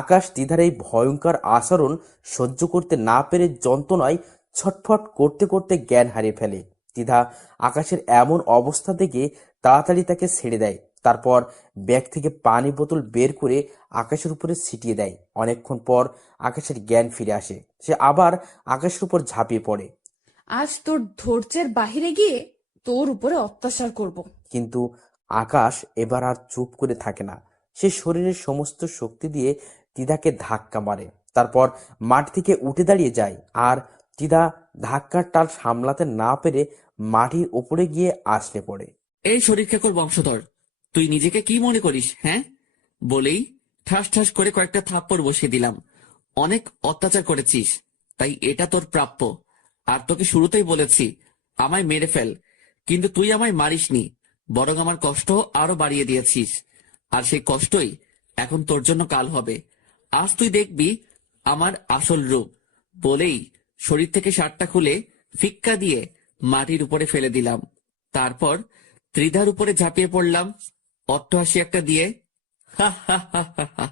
আকাশ তিধার এই ভয়ঙ্কর আচরণ সহ্য করতে না পেরে যন্ত্রণায় ছটফট করতে করতে জ্ঞান হারিয়ে ফেলে। তিধা আকাশের এমন অবস্থা দেখে তাড়াতাড়ি তাকে ছেড়ে দেয়। তারপর ব্যাগ থেকে পানি বোতল বের করে আকাশের উপরে ছিটিয়ে দেয়। অনেকক্ষণ পর আকাশের জ্ঞান ফিরে আসে। সে আবার আকাশের উপর ঝাঁপিয়ে পড়ে। আজ তোর ধৈর্যের বাহিরে গিয়ে তোর উপরে অত্যাচার করব। কিন্তু আকাশ এবার আর চুপ করে থাকে না। সে শরীরের সমস্ত শক্তি দিয়ে তিধাকে ধাক্কা মারে। তারপর মাটি থেকে উঠে দাঁড়িয়ে যায়, আর তিধা ধাক্কার টাল সামলাতে না পেরে মাটির উপরে গিয়ে আছড়ে পড়ে। এই শরীর খেকর বংশধর, তুই নিজেকে কি মনে করিস? হ্যাঁ, বলেই ঠাস ঠাস করে কয়েকটা থাপ্পড় বসিয়ে দিলাম। অনেক অত্যাচার করেছিস, তাই এটা তোর প্রাপ্য। আর তোকে শুরুতেই বলেছি আমায় মেরে ফেল, কিন্তু তুই আমায় মারিসনি, বরং আমার কষ্ট আরো বাড়িয়ে দিয়েছিস। আর সেই কষ্টই এখন তোর জন্য কাল হবে। আজ তুই দেখবি আমার আসল রূপ। বলেই শরীর থেকে শার্টটা খুলে ফিক্কা দিয়ে মাটির উপরে ফেলে দিলাম। তারপর ত্রিধার উপরে ঝাঁপিয়ে পড়লাম অট্টহাসি একটা দিয়ে। হা হা হা হা হা।